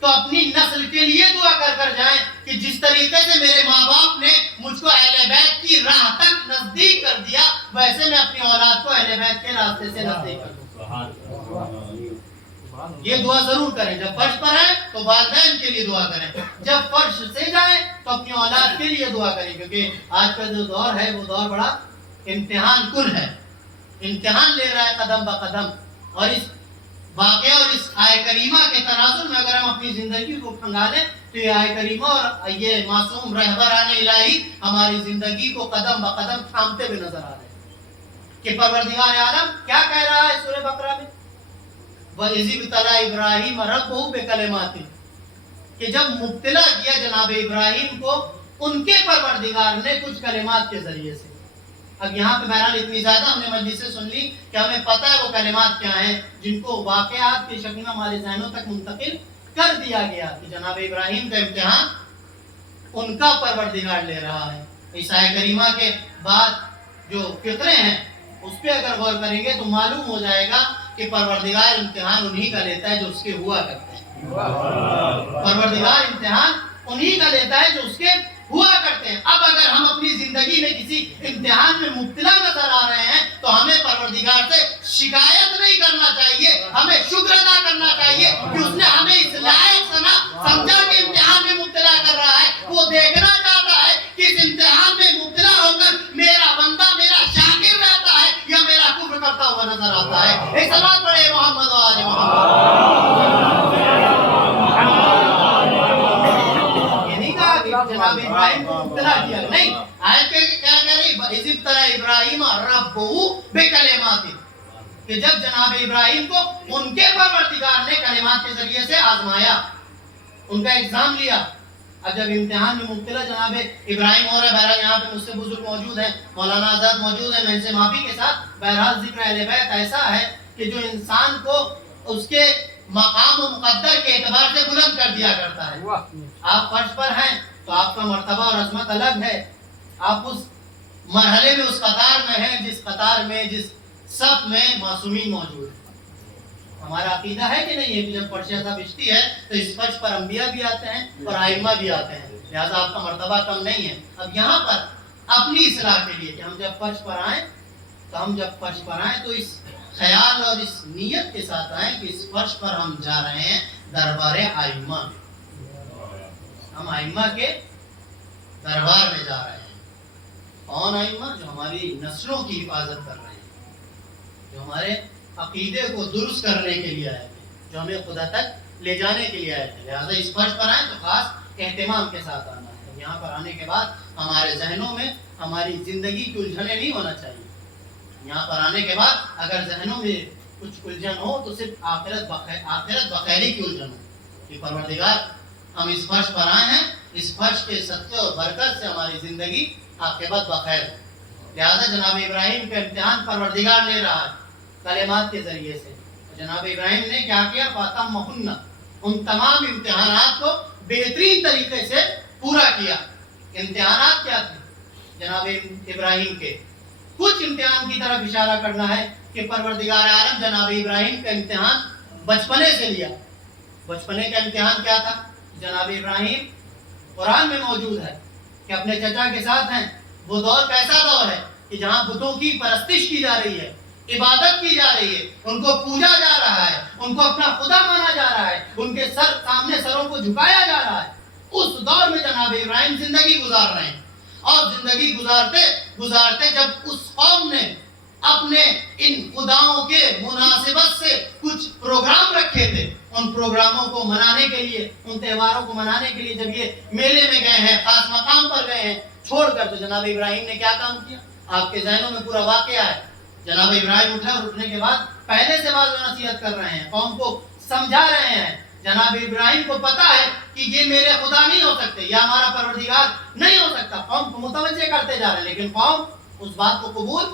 تو اپنی نسل کے لیے دعا کر جائیں کہ جس طریقے سے میرے ماں باپ نے مجھ کو اہل بیت کی راہ تک نزدیک کر دیا، ویسے میں اپنی اولاد کو اہل بیت کے راستے سے نزدیک کر دوں۔ یہ دعا ضرور کریں، جب فرش پر ہیں تو والدین کے لیے دعا کریں، جب فرش سے جائیں تو اپنی اولاد کے لیے دعا کریں، کیونکہ آج کا جو دور ہے وہ دور بڑا امتحان کن ہے، امتحان لے رہا ہے قدم با قدم۔ اور اس واقعہ اور اس آیہ کریمہ کے تناظر میں اگر ہم اپنی زندگی کو کھنگالیں تو یہ آیہ کریمہ اور یہ معصوم رہبران الہی ہماری زندگی کو قدم با قدم تھامتے ہوئے نظر آ رہے ہیں کہ پروردگار عالم کیا کہہ رہا ہے سورہ بقرہ میں، وَإِذِ ابْتَلَىٰ إِبْرَاهِيمَ رَبُّهُ بِكَلِمَاتٍ، کہ جب مبتلا کیا جناب ابراہیم کو ان کے پروردگار نے کچھ کلمات کے ذریعے سے۔ اب یہاں پہ بہرحال اتنی زیادہ ہم نے مجلس سے سن لی کہ ہمیں پتہ ہے وہ کلمات کیا ہیں جن کو واقعات کی شکل میں ہمارے ذہنوں تک منتقل کر دیا گیا کہ جناب ابراہیم کا امتحان ان کا پروردگار لے رہا ہے۔ اس آیہ کریمہ کے بعد جو فقرے ہیں اس پہ اگر غور کریں گے تو معلوم ہو جائے گا کہ پروردگار امتحان انہی کا لیتا ہے جو اس کے ہوا کرتے ہیں۔ پروردگار امتحان انہی کا لیتا ہے جو اس کے ہوا کرتے ہیں۔ اب اگر ہم اپنی زندگی میں کسی امتحان میں مبتلا نظر آ رہے ہیں تو ہمیں پروردگار سے شکایت نہیں کرنا چاہیے، ہمیں شکر ادا کرنا چاہیے کہ اس نے ہمیں اس لائق سمجھا کہ امتحان میں مبتلا کر رہا ہے۔ وہ دیکھنا چاہتا ہے کہ اس امتحان میں مبتلا ہو کر میرا بندہ میرا شاکر رہتا ہے یا میرا کفر کرتا ہوا نظر آتا ہے۔ ایک صلوات پڑھے محمد و آل محمد۔ جناب ابراہیم کو مبتلا کیا نہیں، آیت کیا کہہ رہی، اِذِ ابْتَلَىٰ إِبْرَاهِيمَ رَبُّهُ بِكَلِمَاتٍ، کہ جب جناب ابراہیم کو ان کے پروردگار نے کلمات کے ذریعے سے آزمایا، ان کا ایگزام لیا۔ اب جب امتحان میں مبتلا جناب ابراہیم ہو رہا ہے، بہرحال یہاں پہ مجھ سے بزرگ موجود ہیں، مولانا آزاد موجود ہیں، میں ان سے معافی کے ساتھ، بہرحال ذکر اہل بیت ایسا ہے کہ جو انسان کو اس کے مقام و مقدر کے اعتبار سے بلند کر دیا کرتا ہے۔ آپ فرش پر ہیں تو آپ کا مرتبہ اور عظمت الگ ہے، آپ اس مرحلے میں اس قطار میں ہیں جس قطار میں جس صف میں معصومین موجود ہیں۔ ہمارا عقیدہ ہے کہ نہیں ہے کہ جب فرش عذاب بچتی ہے تو اس فرش پر انبیاء بھی آتے ہیں اور ائمہ بھی آتے ہیں، لہذا آپ کا مرتبہ کم نہیں ہے۔ اب یہاں پر اپنی اصلاح کے لیے کہ ہم جب فرش پر آئیں تو اس خیال اور اس نیت کے ساتھ آئیں کہ اس فرش پر ہم جا رہے ہیں دربار ائمہ میں، ہم ائمہ کے دربار میں جا رہے ہیں۔ کون ائمہ؟ جو ہماری نسلوں کی حفاظت کر رہے ہیں، جو ہمارے عقیدے کو درست کرنے کے لیے آئے تھے، جو ہمیں خدا تک لے جانے کے لیے آئے تھے۔ لہٰذا اس فرش پر آئیں تو خاص اہتمام کے ساتھ آنا ہے۔ یہاں پر آنے کے بعد ہمارے ذہنوں میں ہماری زندگی کی الجھنیں نہیں ہونا چاہیے۔ یہاں پر آنے کے بعد اگر ذہنوں میں کچھ الجھن ہو تو صرف آخرت بخیری کی الجھن ہو کہ پروردگار ہم اس فرش پر آئے ہیں، اس فرش کے صدقے اور برکت سے ہماری زندگی عاقبت بخیر ہو۔ لہٰذا جناب ابراہیم کا امتحان پروردگار لے رہا ہے کلمات کے ذریعے سے۔ جناب ابراہیم نے کیا کیا؟ فاتمہن، ان تمام امتحانات کو بہترین طریقے سے پورا کیا۔ امتحانات کیا تھے جناب ابراہیم کے؟ کچھ امتحان کی طرف اشارہ کرنا ہے کہ پروردگار عالم جناب ابراہیم کا امتحان بچپنے سے لیا۔ بچپنے کا امتحان کیا تھا؟ جناب ابراہیم قرآن میں موجود ہے کہ اپنے چچا کے ساتھ ہیں۔ وہ دور کیسا دور ہے کہ جہاں بتوں کی پرستش کی جا رہی ہے، عبادت کی جا رہی ہے، ان کو پوجا جا رہا ہے، ان کو اپنا خدا مانا جا رہا ہے، ان کے سامنے سروں کو جھکایا جا رہا ہے۔ اس دور میں جناب ابراہیم زندگی گزار رہے ہیں، اور زندگی گزارتے گزارتے جب اس قوم نے اپنے ان خداؤں کے مناسبت سے کچھ پروگرام رکھے تھے، ان پروگراموں کو منانے کے لیے، ان تہواروں کو منانے کے لیے جب یہ میلے میں گئے ہیں، خاص مقام پر گئے ہیں چھوڑ کر، تو جناب ابراہیم نے کیا کام کیا؟ آپ کے ذہنوں میں پورا واقعہ ہے۔ جناب ابراہیم اٹھا اور اٹھنے کے بعد پہلے سے واضح نصیحت کر رہے ہیں، قوم کو سمجھا رہے ہیں۔ جناب ابراہیم کو پتا ہے کہ یہ میرے خدا نہیں ہو سکتے، یہ ہمارا پروردگار نہیں ہو سکتا۔ قوم کو متوجہ کرتے جا رہے ہیں، لیکن قوم اس بات کو قبول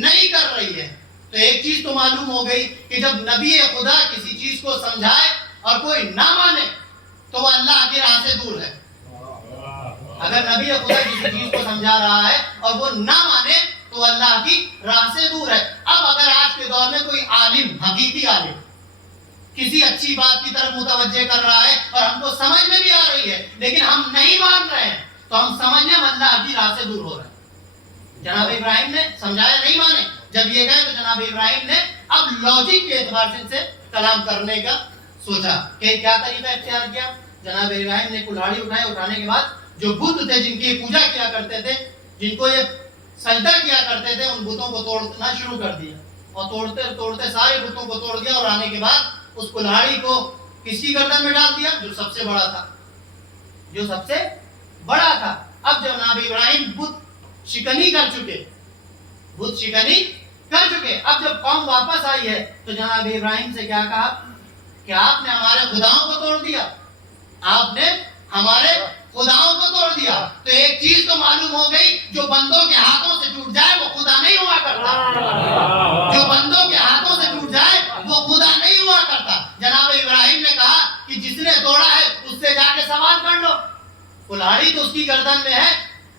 نہیں کر رہی ہے۔ تو ایک چیز تو معلوم ہو گئی کہ جب نبی خدا کسی چیز کو سمجھائے اور کوئی نہ مانے تو وہ اللہ کی راہ سے دور ہے۔ اگر نبی خدا کسی چیز کو سمجھا رہا ہے اور وہ نہ مانے تو اللہ کی راہ سے دور ہے۔ اب اگر آج کے دور میں کوئی عالم، حقیقی عالم، کسی اچھی بات کی طرف متوجہ کر رہا ہے اور ہم کو سمجھ میں بھی آ رہی ہے لیکن ہم نہیں مان رہے ہیں تو ہم سمجھنے ہم اللہ کی راہ سے دور ہو رہے ہیں۔ جناب ابراہیم نے سمجھایا، نہیں مانے۔ جب یہ گئے تو جناب ابراہیم نے اب لاجک کے اعتبار سے ان سے کلام کرنے کا سوچا کہ کیا طریقہ اختیار کیا۔ جناب ابراہیم نے کلاڑی اٹھائے، اٹھانے کے بعد جو بت تھے جن کی پوجا کیا کرتے تھے، جن کو یہ سجدہ کیا کرتے تھے، ان بتوں کو توڑنا شروع کر دیا اور توڑتے توڑتے سارے بتوں کو توڑ دیا اور آنے کے بعد اس کلاڑی کو کس کی گردن میں ڈال دیا؟ جو سب سے بڑا تھا، جو سب سے بڑا تھا۔ اب جناب ابراہیم بت شکنی کر چکے، بت شکنی کر چکے۔ اب جب قوم واپس آئی ہے تو جناب ابراہیم سے کیا کہا کہ آپ نے ہمارے خداؤں کو توڑ دیا، آپ نے ہمارے خداؤں کو توڑ دیا۔ تو ایک چیز تو معلوم ہو گئی، جو بندوں کے ہاتھوں سے ٹوٹ جائے وہ خدا نہیں ہوا کرتا، جو بندوں کے ہاتھوں سے ٹوٹ جائے وہ خدا نہیں ہوا کرتا۔ جناب ابراہیم نے کہا کہ جس نے توڑا ہے اس سے جا کے سوال کر لو، کلاڑی تو اس کی گردن میں ہے،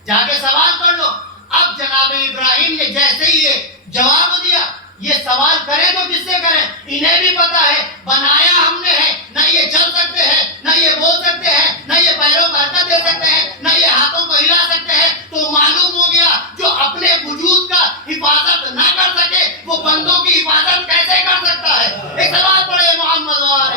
جا کے سوال کر لو۔ اب جناب ابراہیم نے جیسے ہی یہ جواب دیا، یہ سوال کریں تو کس سے کریں؟ انہیں بھی پتا ہے بنایا ہم نے ہے، نہ یہ چل سکتے ہیں، نہ یہ بول سکتے ہیں، نہ یہ پیروں کو حرکت دے سکتے ہیں، نہ یہ ہاتھوں کو ہلا سکتے ہیں۔ تو معلوم ہو گیا جو اپنے وجود کا حفاظت نہ کر سکے وہ بندوں کی حفاظت کیسے کر سکتا ہے؟ ایک سوال پڑھے محمد وآل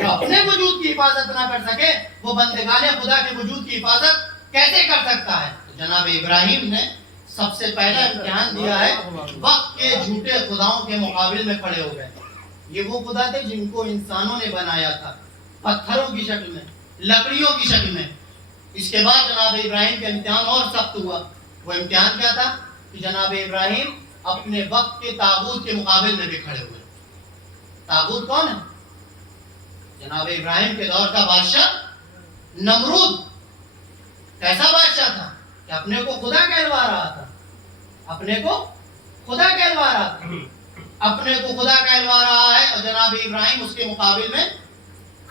جو اپنے وجود کی حفاظت نہ کر سکے وہ بندگان خدا کے وجود کی حفاظت کیسے کر سکتا ہے؟ جناب ابراہیم نے سب سے پہلا امتحان دیا ہے، وقت کے جھوٹے خداؤں کے مقابل میں کھڑے ہو گئے۔ یہ وہ خدا تھے جن کو انسانوں نے بنایا تھا، پتھروں کی شکل میں، لکڑیوں کی شکل میں۔ اس کے بعد جناب ابراہیم کا امتحان اور سخت ہوا۔ وہ امتحان کیا تھا کہ جناب ابراہیم اپنے وقت کے طاغوت کے مقابل میں بھی کھڑے ہوئے۔ طاغوت کون ہے؟ جناب ابراہیم کے دور کا بادشاہ نمرود۔ کیسا بادشاہ تھا کہ اپنے کو خدا کہلوا رہا تھا، اپنے کو خدا کہلوا رہا تھا، اپنے کو خدا کہلوا رہا ہے، اور جناب ابراہیم اس کے مقابل میں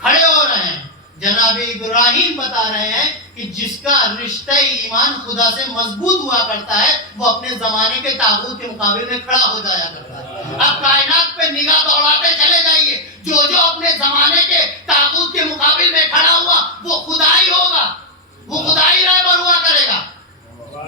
کھڑے ہو رہے ہیں۔ جناب ابراہیم بتا رہے ہیں کہ جس کا رشتہ ایمان خدا سے مضبوط ہوا کرتا ہے وہ اپنے زمانے کے طاغوت کے مقابل میں کھڑا ہو جایا کرتا ہے۔ اب کائنات پہ نگاہ دوڑاتے چلے جائیے، جو جو اپنے زمانے کے طاغوت کے مقابل میں کھڑا ہوا وہ خدا ہی ہوگا، وہ خدا ہی رہبر ہوا کرے گا۔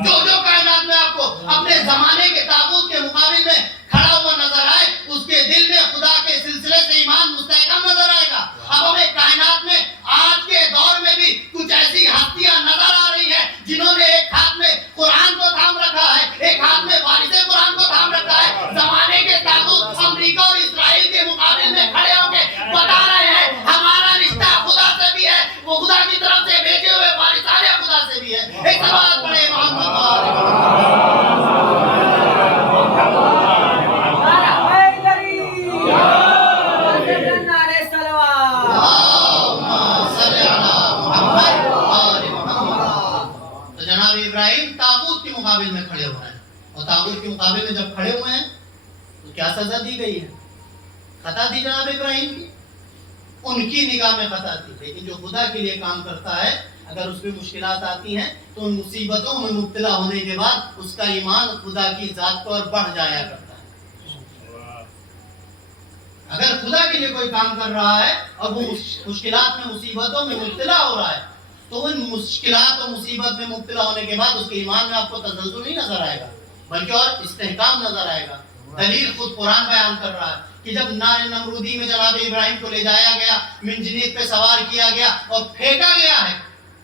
جو جو کائنات میں آپ کو اپنے زمانے کے طاغوت کے مقابل میں کھڑا ہوا نظر آئے اس کے دل میں خدا کے سلسلے سے ایمان مستحکم نظر آئے گا۔ اب ہمیں کائنات میں آج کے دور میں بھی کچھ ایسی ہستیاں نظر آ رہی ہیں جنہوں نے ایک ہاتھ میں قرآن کو تھام رکھا ہے، ایک ہاتھ میں وارث قرآن کو تھام رکھا ہے۔ زمانے کے طاغوت امریکہ اور اسرائیل کے مقابل میں کھڑے ہو کے بتا رہے ہیں ہمارا رشتہ خدا سے بھی ہے، وہ خدا کی طرف سے بھیجے ہوئے وارثان خدا سے بھی ہے۔ ایک سوال پڑھے محمد کے مقابل میں کھڑے ہو رہے ہیں، اور طاغوت کے مقابل میں جب کھڑے ہوئے ہیں تو کیا سزا دی گئی ہے؟ خطا دی جناب ابراہیم کی، ان کی نگاہ میں خطا تھی، لیکن جو خدا کے لیے کام کرتا ہے اگر اس پہ مشکلات آتی ہیں تو ان مصیبتوں میں مبتلا ہونے کے بعد اس کا ایمان خدا کی ذات پر بڑھ جایا کرتا ہے۔ اگر خدا کے لیے کوئی کام کر رہا ہے اور وہ مشکلات میں مصیبتوں میں مبتلا ہو رہا ہے تو ان مشکلات اور مصیبت میں مبتلا ہونے کے بعد اس کے ایمان میں آپ کو تزلزل نہیں نظر آئے گا بلکہ اور استحکام نظر آئے گا۔ دلیل خود قرآن بیان کر رہا ہے کہ جب نار نمرودی میں جناب ابراہیم کو لے جایا گیا، منجنیق پہ سوار کیا گیا اور پھینکا گیا ہے،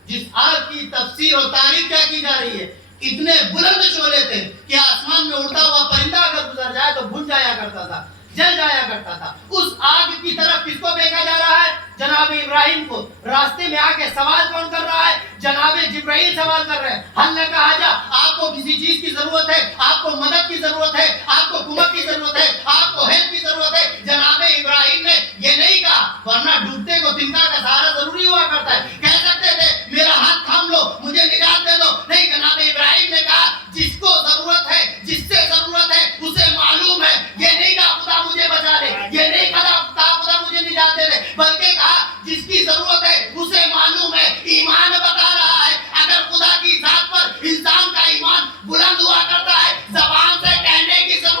جس آگ کی تفسیر اور تعریف کیا کی جا رہی ہے، اتنے بلند شعلے تھے کہ آسمان میں اڑتا ہوا پرندہ اگر گزر جائے تو بھن جایا کرتا تھا، جل جایا کرتا تھا۔ اس آگ کی طرف کس کو پھینکا جا رہا ہے؟ جناب ابراہیم کو۔ راستے میں آ کے سوال کون کر رہا ہے؟ جناب جبرائیل سوال کر رہے ہیں، حل نہ کہا جا، آپ کو کسی چیز کی ضرورت ہے، آپ کو مدد کی ضرورت ہے، آپ کو کمک کی ضرورت ہے، آپ کو ہیلپ کی ضرورت ہے۔ جناب ابراہیم نے یہ نہیں کہا، ورنہ ڈوبتے کو تنکا کا سہارا ضروری ہوا کرتا ہے، کہہ سکتے تھے میرا ہاتھ تھام لو، مجھے نجات دے دو۔ نہیں، جناب ابراہیم نے کہا جس کو ضرورت ہے، جس سے ضرورت ہے اسے معلوم ہے۔ یہ نہیں کہا خدا مجھے بچا لے، یہ نہیں کہا خدا مجھے نجات دے دے، بلکہ کہا جس کی ضرورت ہے اسے معلوم ہے۔ ایمان بتا رہا ہے اگر خدا کی ذات پر انسان کا ایمان بلند ہوا کرتا ہے، زبان سے کہنے کی ضرورت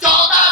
14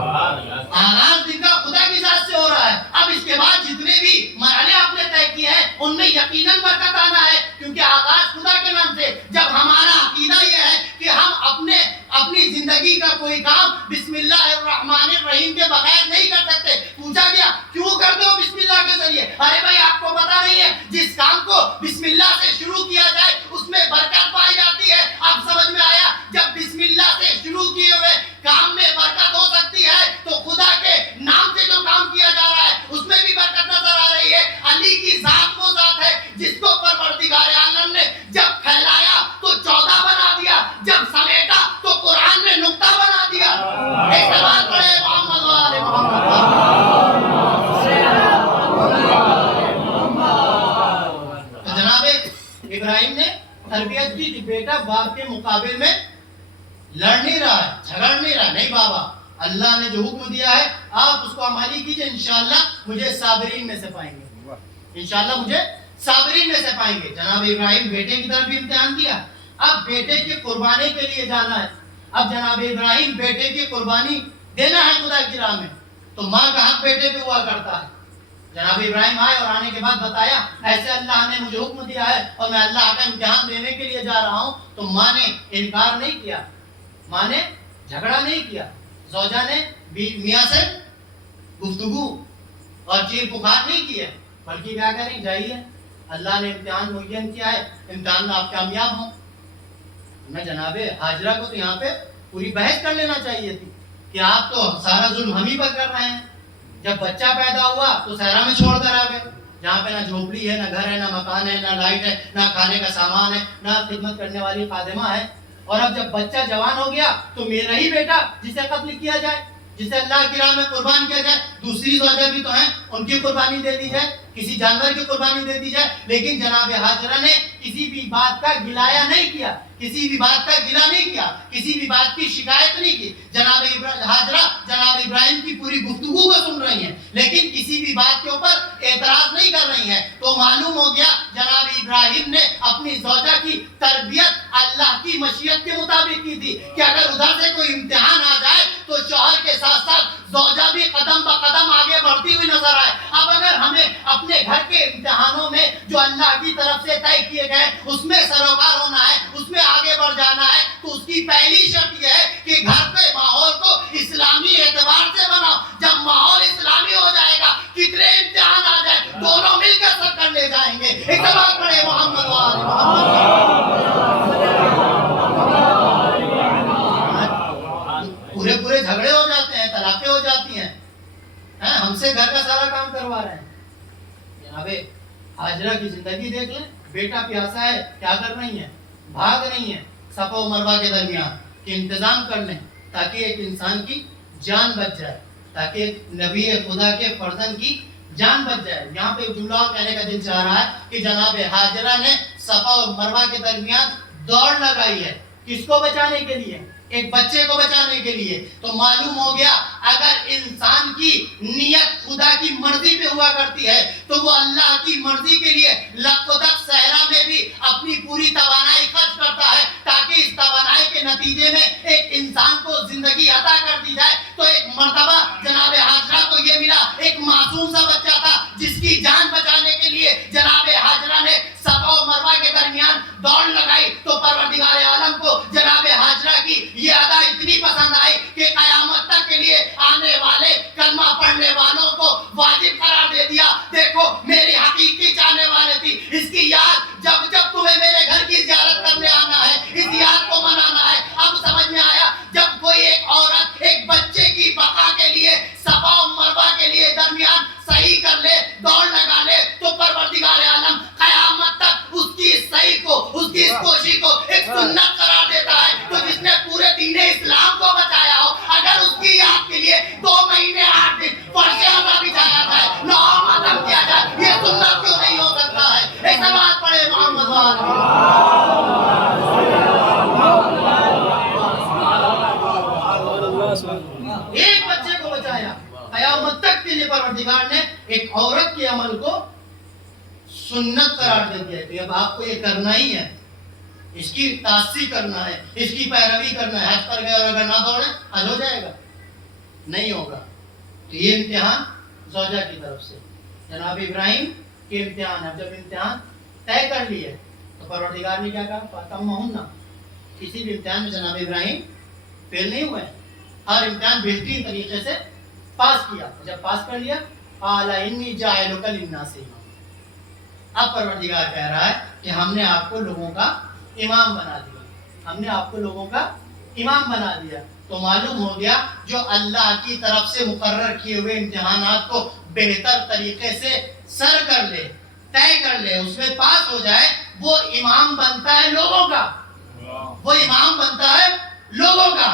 آغاز دن کا خدا کی ذات سے ہو رہا ہے. اب اس کے بعد جتنے بھی مرحلے آپ نے طے کیے ہیں ان میں یقیناً برکت آنا ہے, کیونکہ آغاز خدا کے نام سے. جب ہمارا عقیدہ یہ ہے کہ ہم اپنی زندگی کا کوئی کام بسم اللہ الرحمن الرحیم کے بغیر نہیں کر سکتے. پوچھا گیا کیوں کرتے ہو بسم اللہ کے ذریعے؟ ارے بھائی آپ کو پتا نہیں ہے, جس کام کو بسم اللہ سے شروع کیا جائے اس میں برکت پائی جاتی ہے. اب سمجھ میں آیا, جب بسم اللہ سے شروع کیے ہوئے کام میں برکت ہو سکتی ہے تو خدا کے نام سے جو کام کیا جا رہا ہے اس میں بھی برکت نظر آ رہی ہے. علی کی ذات وہ ذات ہے جس کو پروردگار عالم نے جب پھیلایا تو 14 بنا دیا, جب سمیٹا تو قرآن میں نقطہ بنا دیا. ایک سوال پڑھے محمد والے تو جناب ابراہیم نے تربیت کی کہ بیٹا باپ کے مقابل میں لڑ نہیں رہا ہے, جھگڑ نہیں رہا. نہیں بابا, اللہ نے جو حکم دیا ہے آپ اس کو عملی کیجئے, انشاءاللہ مجھے صابرین میں سے پائیں گے, انشاءاللہ مجھے صابرین میں سے پائیں گے. جناب ابراہیم بیٹے کی طرف بھی امتحان دیا, اب بیٹے کی قربانی کے لیے جانا ہے. اب جناب ابراہیم بیٹے کی قربانی دینا ہے خدا کی راہ میں, تو ماں کا حق بیٹے پہ ہوا کرتا ہے. جناب ابراہیم آئے اور آنے کے بعد بتایا ایسے اللہ نے مجھے حکم دیا ہے اور میں اللہ کا امتحان دینے کے لیے جا رہا ہوں. تو ماں نے انکار نہیں کیا, ماں نے جھگڑا نہیں کیا, زوجہ نے میاں سے گفتگو اور چیر پکار نہیں کی ہے, بلکہ کیا کریں, جائیے اللہ نے امتحان معین کیا ہے, امتحان میں آپ کامیاب ہوں. میں جناب حاجرہ کو تو یہاں پہ پوری بحث کر لینا چاہیے تھی کہ آپ تو سارا ظلم ہم ہی پر کر رہے ہیں. جب بچہ پیدا ہوا تو صحرا میں چھوڑ کر آ گئے, جہاں پہ نہ جھوپڑی ہے, نہ گھر ہے, نہ مکان ہے, نہ لائٹ ہے, نہ کھانے کا سامان ہے, نہ خدمت کرنے والی خادمہ ہے. اور اب جب بچہ جوان ہو گیا تو میرا ہی بیٹا جسے قتل کیا جائے, جسے اللہ کی راہ میں قربان کیا جائے. دوسری زوجہ بھی تو ہیں, ان کی قربانی دے دی جائے, کسی جانور کی قربانی دے دی جائے. لیکن جناب حاجرہ نے کسی بھی بات کا گلایا نہیں کیا, کسی بھی بات کا گلا نہیں کیا, کسی بھی بات کی شکایت نہیں کی. جناب حاجرہ جناب ابراہیم کی پوری گفتگو کو سن رہی ہیں لیکن کسی بھی بات کے اوپر اعتراض نہیں کر رہی ہیں. تو معلوم ہو گیا جناب ابراہیم نے اپنی زوجہ کی تربیت اللہ کی مشیت کے مطابق کی تھی کہ اگر ادھر سے کوئی امتحان آ جائے تو شوہر کے ساتھ ساتھ زوجہ بھی قدم بقدم آگے بڑھتی ہوئی نظر آئے. اب اگر ہمیں اپنے گھر کے امتحانوں میں جو اللہ کی طرف سے طے کیے گئے اس میں سروکار ہونا ہے, اس میں آگے بڑھ جانا ہے, تو اس کی پہلی شرط یہ ہے کہ گھر کے ماحول کو اسلامی اعتبار سے بناؤ. جب ماحول اسلامی ہو جائے گا کتنے امتحان آ جائے دونوں مل کر سر کر لے جائیں گے. ایک سوال پڑھے محمد والے پورے جھگڑے ہو جاتے ہیں, طلاقیں ہو جاتی ہیں, ہم سے گھر کا سارا کام کروا رہے ہیں. جناب حاجرہ کی زندگی دیکھ لیں, بیٹا پیاسا ہے, کیا کر رہی ہیں, بھاگ رہی ہیں صفا و مروہ کے درمیان کہ انتظام کر لیں تاکہ ایک انسان کی جان بچ جائے, تاکہ ایک نبی خدا کے فرزند کی جان بچ جائے. یہاں پہ ایک جملہ اور کہنے کا دل چاہ رہا ہے کہ جناب حاجرہ نے صفا و مروہ کے درمیان دوڑ لگائی ہے, کس کو بچانے کے لیے, ایک بچے کو بچانے کے لیے. تو معلوم ہو گیا اگر انسان کی نیت خدا کی مرضی پہ ہوا کرتی ہے تو وہ اللہ کی مرضی کے لیے لق و دق صحرا میں بھی اپنی پوری توانائی خرچ کرتا ہے تاکہ اس توانائی کے نتیجے میں ایک انسان کو زندگی عطا کر دی جائے. تو ایک مرتبہ جناب حاجرہ کو یہ ملا, ایک معصوم سا بچہ تھا جس کی جان بچانے کے لیے جناب حاجرہ نے صفا و مروہ کے درمیان دوڑ لگائی. تو پروردگار عالم کو جناب حاجرہ کی یہ ادا اتنی پسند آئی کہ قیامت تک کے لیے آنے والے کلمہ پڑھنے والوں کو واجب قرار دے دیا. دیکھو میری حقیقی چاہنے والے تھی, اس کی یاد جب جب تمہیں میرے گھر کی زیارت کرنے آنا ہے اس یاد کو منانا ہے. اب سمجھ میں آیا, جب کوئی ایک عورت ایک بچے کی بقا کے لیے صفا و مروہ کے لیے درمیان صحیح کر لے, دوڑ لگا لے, تو پروردگار عالم قیامت تک اس کی اس صحیح کو, اس کی اس کوشش کو ایک سنت قرار دیتا ہے. تو جس نے پورے دین اسلام کو بچایا ہو, اگر اس کی یاد کے لیے 2 مہینے 8 دن فرش اعلیٰ بچایا جائے, نام ختم کیا جائے, یہ سنت کیوں نہیں ہو سکتا ہے؟ ایک سوال پڑھے محمد ایک بچے کو بچایا. قیامت تک کے لیے پروردگار نے ایک عورت کے عمل کو سنت قرار دے دیا کہ اب آپ کو یہ کرنا ہی ہے, اس کی تاثیر کرنا ہے, اس کی پیروی کرنا ہے. حج پر گئے اور اگر نہ دوڑے حج ہو جائے گا, نہیں ہوگا. تو یہ امتحان زوجہ کی طرف سے جناب ابراہیم کے امتحان. اب جب امتحان طے کر لیے تو پروردگار نے کیا کہا فَأَتَمَّهُنَّ. کسی بھی امتحان میں جناب ابراہیم فیل نہیں ہوئے, ہر امتحان بہترین طریقے سے پاس کیا. جب پاس کر لیا قَالَ إِنِّي جَاعِلُكَ لِلنَّاسِ إِمَامًا. اب پروردگار کہہ رہا ہے کہ ہم نے آپ کو لوگوں کا امام بنا دیا, ہم نے آپ کو لوگوں کا امام بنا دیا. تو معلوم ہو گیا جو اللہ کی طرف سے مقرر کیے ہوئے امتحانات کو بہتر طریقے سے سر کر لے, طے کر لے, اس میں پاس ہو جائے, وہ امام بنتا ہے لوگوں کا, وہ امام بنتا ہے لوگوں کا.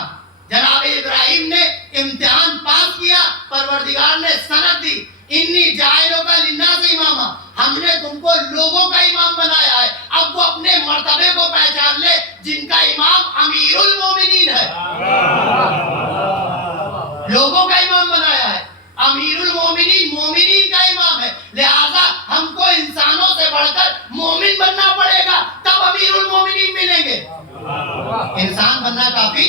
جناب ابراہیم نے امتحان پاس کیا, پروردگار نے سند دی انی جاعلک للناس اماما, ہم نے تم کو لوگوں کا امام بنایا ہے. اب وہ اپنے مرتبے کو پہچان لے جن کا امام امیر المومنین ہے, لوگوں کا امام بنایا ہے, امیر المومنین مومنین کا امام ہے. لہذا ہم کو انسانوں سے بڑھ کر مومن بننا پڑے گا, تب امیر المومنین ملیں گے. انسان بننا کافی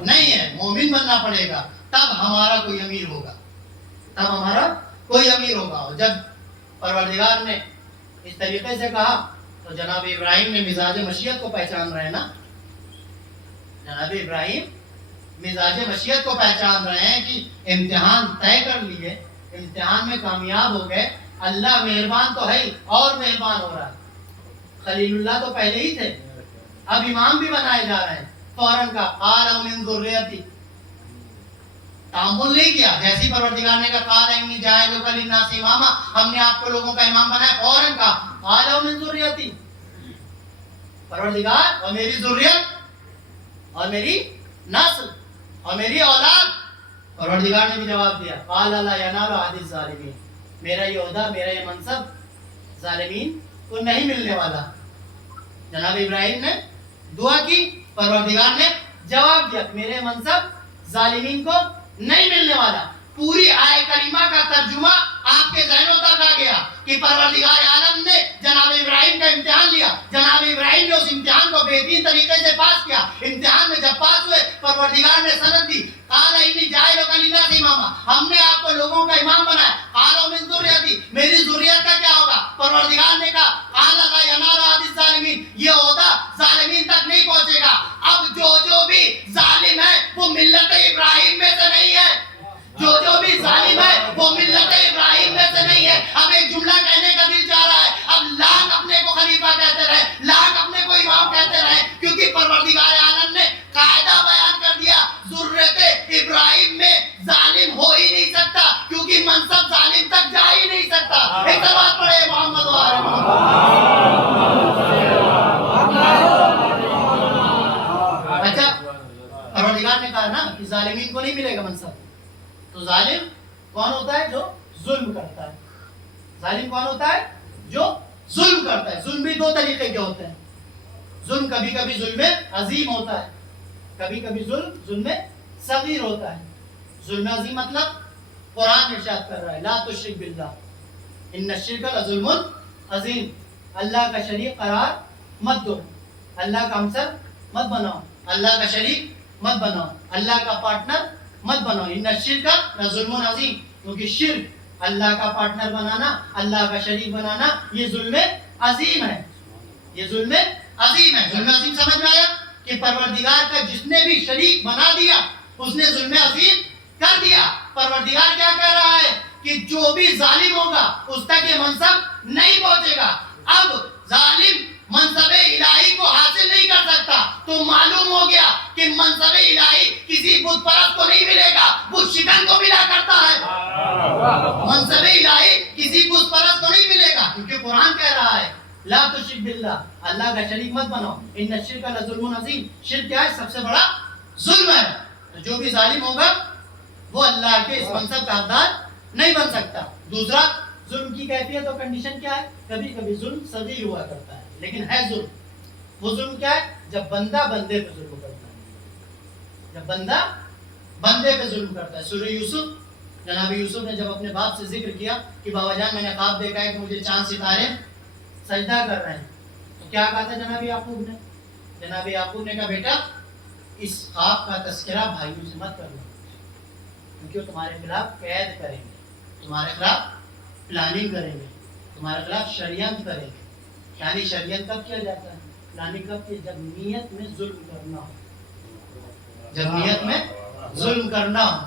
نہیں ہے, مومن بننا پڑے گا, تب ہمارا کوئی امیر ہوگا, تب ہمارا کوئی امیر ہوگا. اور جب پروردگار نے اس طریقے سے کہا تو جناب ابراہیم نے مزاج مشیت کو پہچان رہے ہیں نا, جناب ابراہیم مزاج مشیت کو پہچان رہے ہیں کہ امتحان طے کر لیے, امتحان میں کامیاب ہو گئے, اللہ مہربان تو ہے ہی اور مہربان ہو رہا ہے. خلیل اللہ تو پہلے ہی تھے, اب امام بھی بنائے جا رہے ہیں. فوراً کا قال من ذریتی, تعامل نہیں کیا, جیسی پروردگار نے کہا قال انی جاعلک للناس اماما, ہم نے آپ کو لوگوں کا امام بنایا, فوراً کا قال من ذریتی, پروردگار اور میری ذریت اور میری نسل اور میری اولاد. پروردگار نے بھی جواب دیا قال لا ینال عہد الظالمین, میرا یہ عہدہ, میرا یہ منصب ظالمین کو نہیں ملنے والا. جناب ابراہیم نے دعا کی, پروردگار نے جواب دیا میرے منصب ظالمین کو نہیں ملنے والا. پوری آیہ کریمہ کا ترجمہ آپ کے ذہنوں تک آ گیا کہ پروردگار عالم نے جناب ابراہیم کا امتحان لیا, جناب ابراہیم نے اس امتحان کو بہترین طریقے سے پاس کیا. امتحان میں جب پاس ہوئے پروردگار نے سند دی قال انی جاعلک للناس اماما, ہم نے آپ کو لوگوں کا امام بنایا. قال من ذریتی, میری ذریت کا کیا ہوگا؟ پروردگار نے کہا قال لا ینال عہد الظالمین, یہ عہدہ ظالمین تک نہیں پہنچے گا. اب جو بھی ظالم ہے وہ ملت ابراہیم میں سے نہیں ہے, جو بھی ظالم ہے وہ ملت ابراہیم میں سے نہیں ہے. اب ایک جملہ کہنے کا دل چاہ رہا ہے, اب لاکھ اپنے کو خلیفہ کہتے رہے, لاکھ اپنے کو امام کہتے رہے, کیونکہ پروردگار عالم نے قاعدہ بیان کر دیا ذریت ابراہیم میں ظالم ہو ہی نہیں سکتا, کیونکہ منصب ظالم تک جا ہی نہیں سکتا. ایک بات پڑھے محمد و آل محمد. اچھا, پروردگار نے کہا نا کہ ظالمین کو نہیں ملے گا منصب, تو ظالم کون ہوتا ہے؟ جو ظلم کرتا ہے. ظالم کون ہوتا ہے؟ جو ظلم کرتا ہے. ظلم بھی دو طریقے کے ہوتے ہیں. ظلم کبھی کبھی ظلم عظیم ہوتا ہے, کبھی کبھی ظلم صغیر ہوتا ہے. ظلم عظیم مطلب قرآن ارشاد کر رہا ہے لا تشرک باللہ ان الشرک لظلم عظیم, اللہ کا شریک قرار مت دو, اللہ کا ہمسر مت بناؤ, اللہ کا شریک مت بناؤ, اللہ کا پارٹنر مت بناؤ. ان الشرک لظلم عظیم, کیونکہ شرک اللہ کا پارٹنر بنانا, اللہ کا شریک بنانا, یہ ظلم عظیم ہے, یہ ظلم عظیم ہے. ظلم عظیم سمجھ میں آیا کہ پروردگار کا جس نے بھی شریک بنا دیا اس نے ظلم عظیم کر دیا. پروردگار کیا کہہ رہا ہے کہ جو بھی ظالم ہوگا اس تک یہ منصب نہیں پہنچے گا. اب ظالم منصب الہی کو حاصل نہیں کر سکتا, تو معلوم ہو گیا کہ منصب الہی کسی بت پرست کو نہیں ملے گا, بت شکن کو ملا کرتا ہے. منصب الہی کسی بت پرست کو نہیں ملے گا, کیونکہ قرآن کہہ رہا ہے لا تشرک باللہ, اللہ کا شریک مت بناؤ. ان الشرک لظلم عظیم, شرک کیا ہے؟ سب سے بڑا ظلم ہے. تو جو بھی ظالم ہوگا وہ اللہ کے اس منصب کا حقدار نہیں بن سکتا. دوسرا, ظلم کی کیفیت اور کنڈیشن کیا ہے؟ کبھی کبھی ظلم صغیر ہوا کرتا ہے لیکن ہے ظلم. وہ ظلم کیا ہے؟ جب بندہ بندے پہ ظلم کرتا ہے, جب بندہ بندے پہ ظلم کرتا ہے. سورہ یوسف, جناب یوسف نے جب اپنے باپ سے ذکر کیا کہ بابا جان میں نے خواب دیکھا ہے کہ مجھے چاند ستارے سجدہ کر رہے ہیں, تو کیا کہا تھا جناب یعقوب نے؟ جناب یعقوب نے کہا بیٹا اس خواب کا تذکرہ بھائیوں سے مت کرنا, کیونکہ وہ تمہارے خلاف قید کریں گے، تمہارے خلاف پلاننگ کریں گے، تمہارے خلاف شریعت کریں گے. یعنی شریعت کب کیا جاتا ہے؟ پلاننگ کب کی؟ جب نیت میں ظلم کرنا ہو. جب نیت میں ظلم کرنا ہو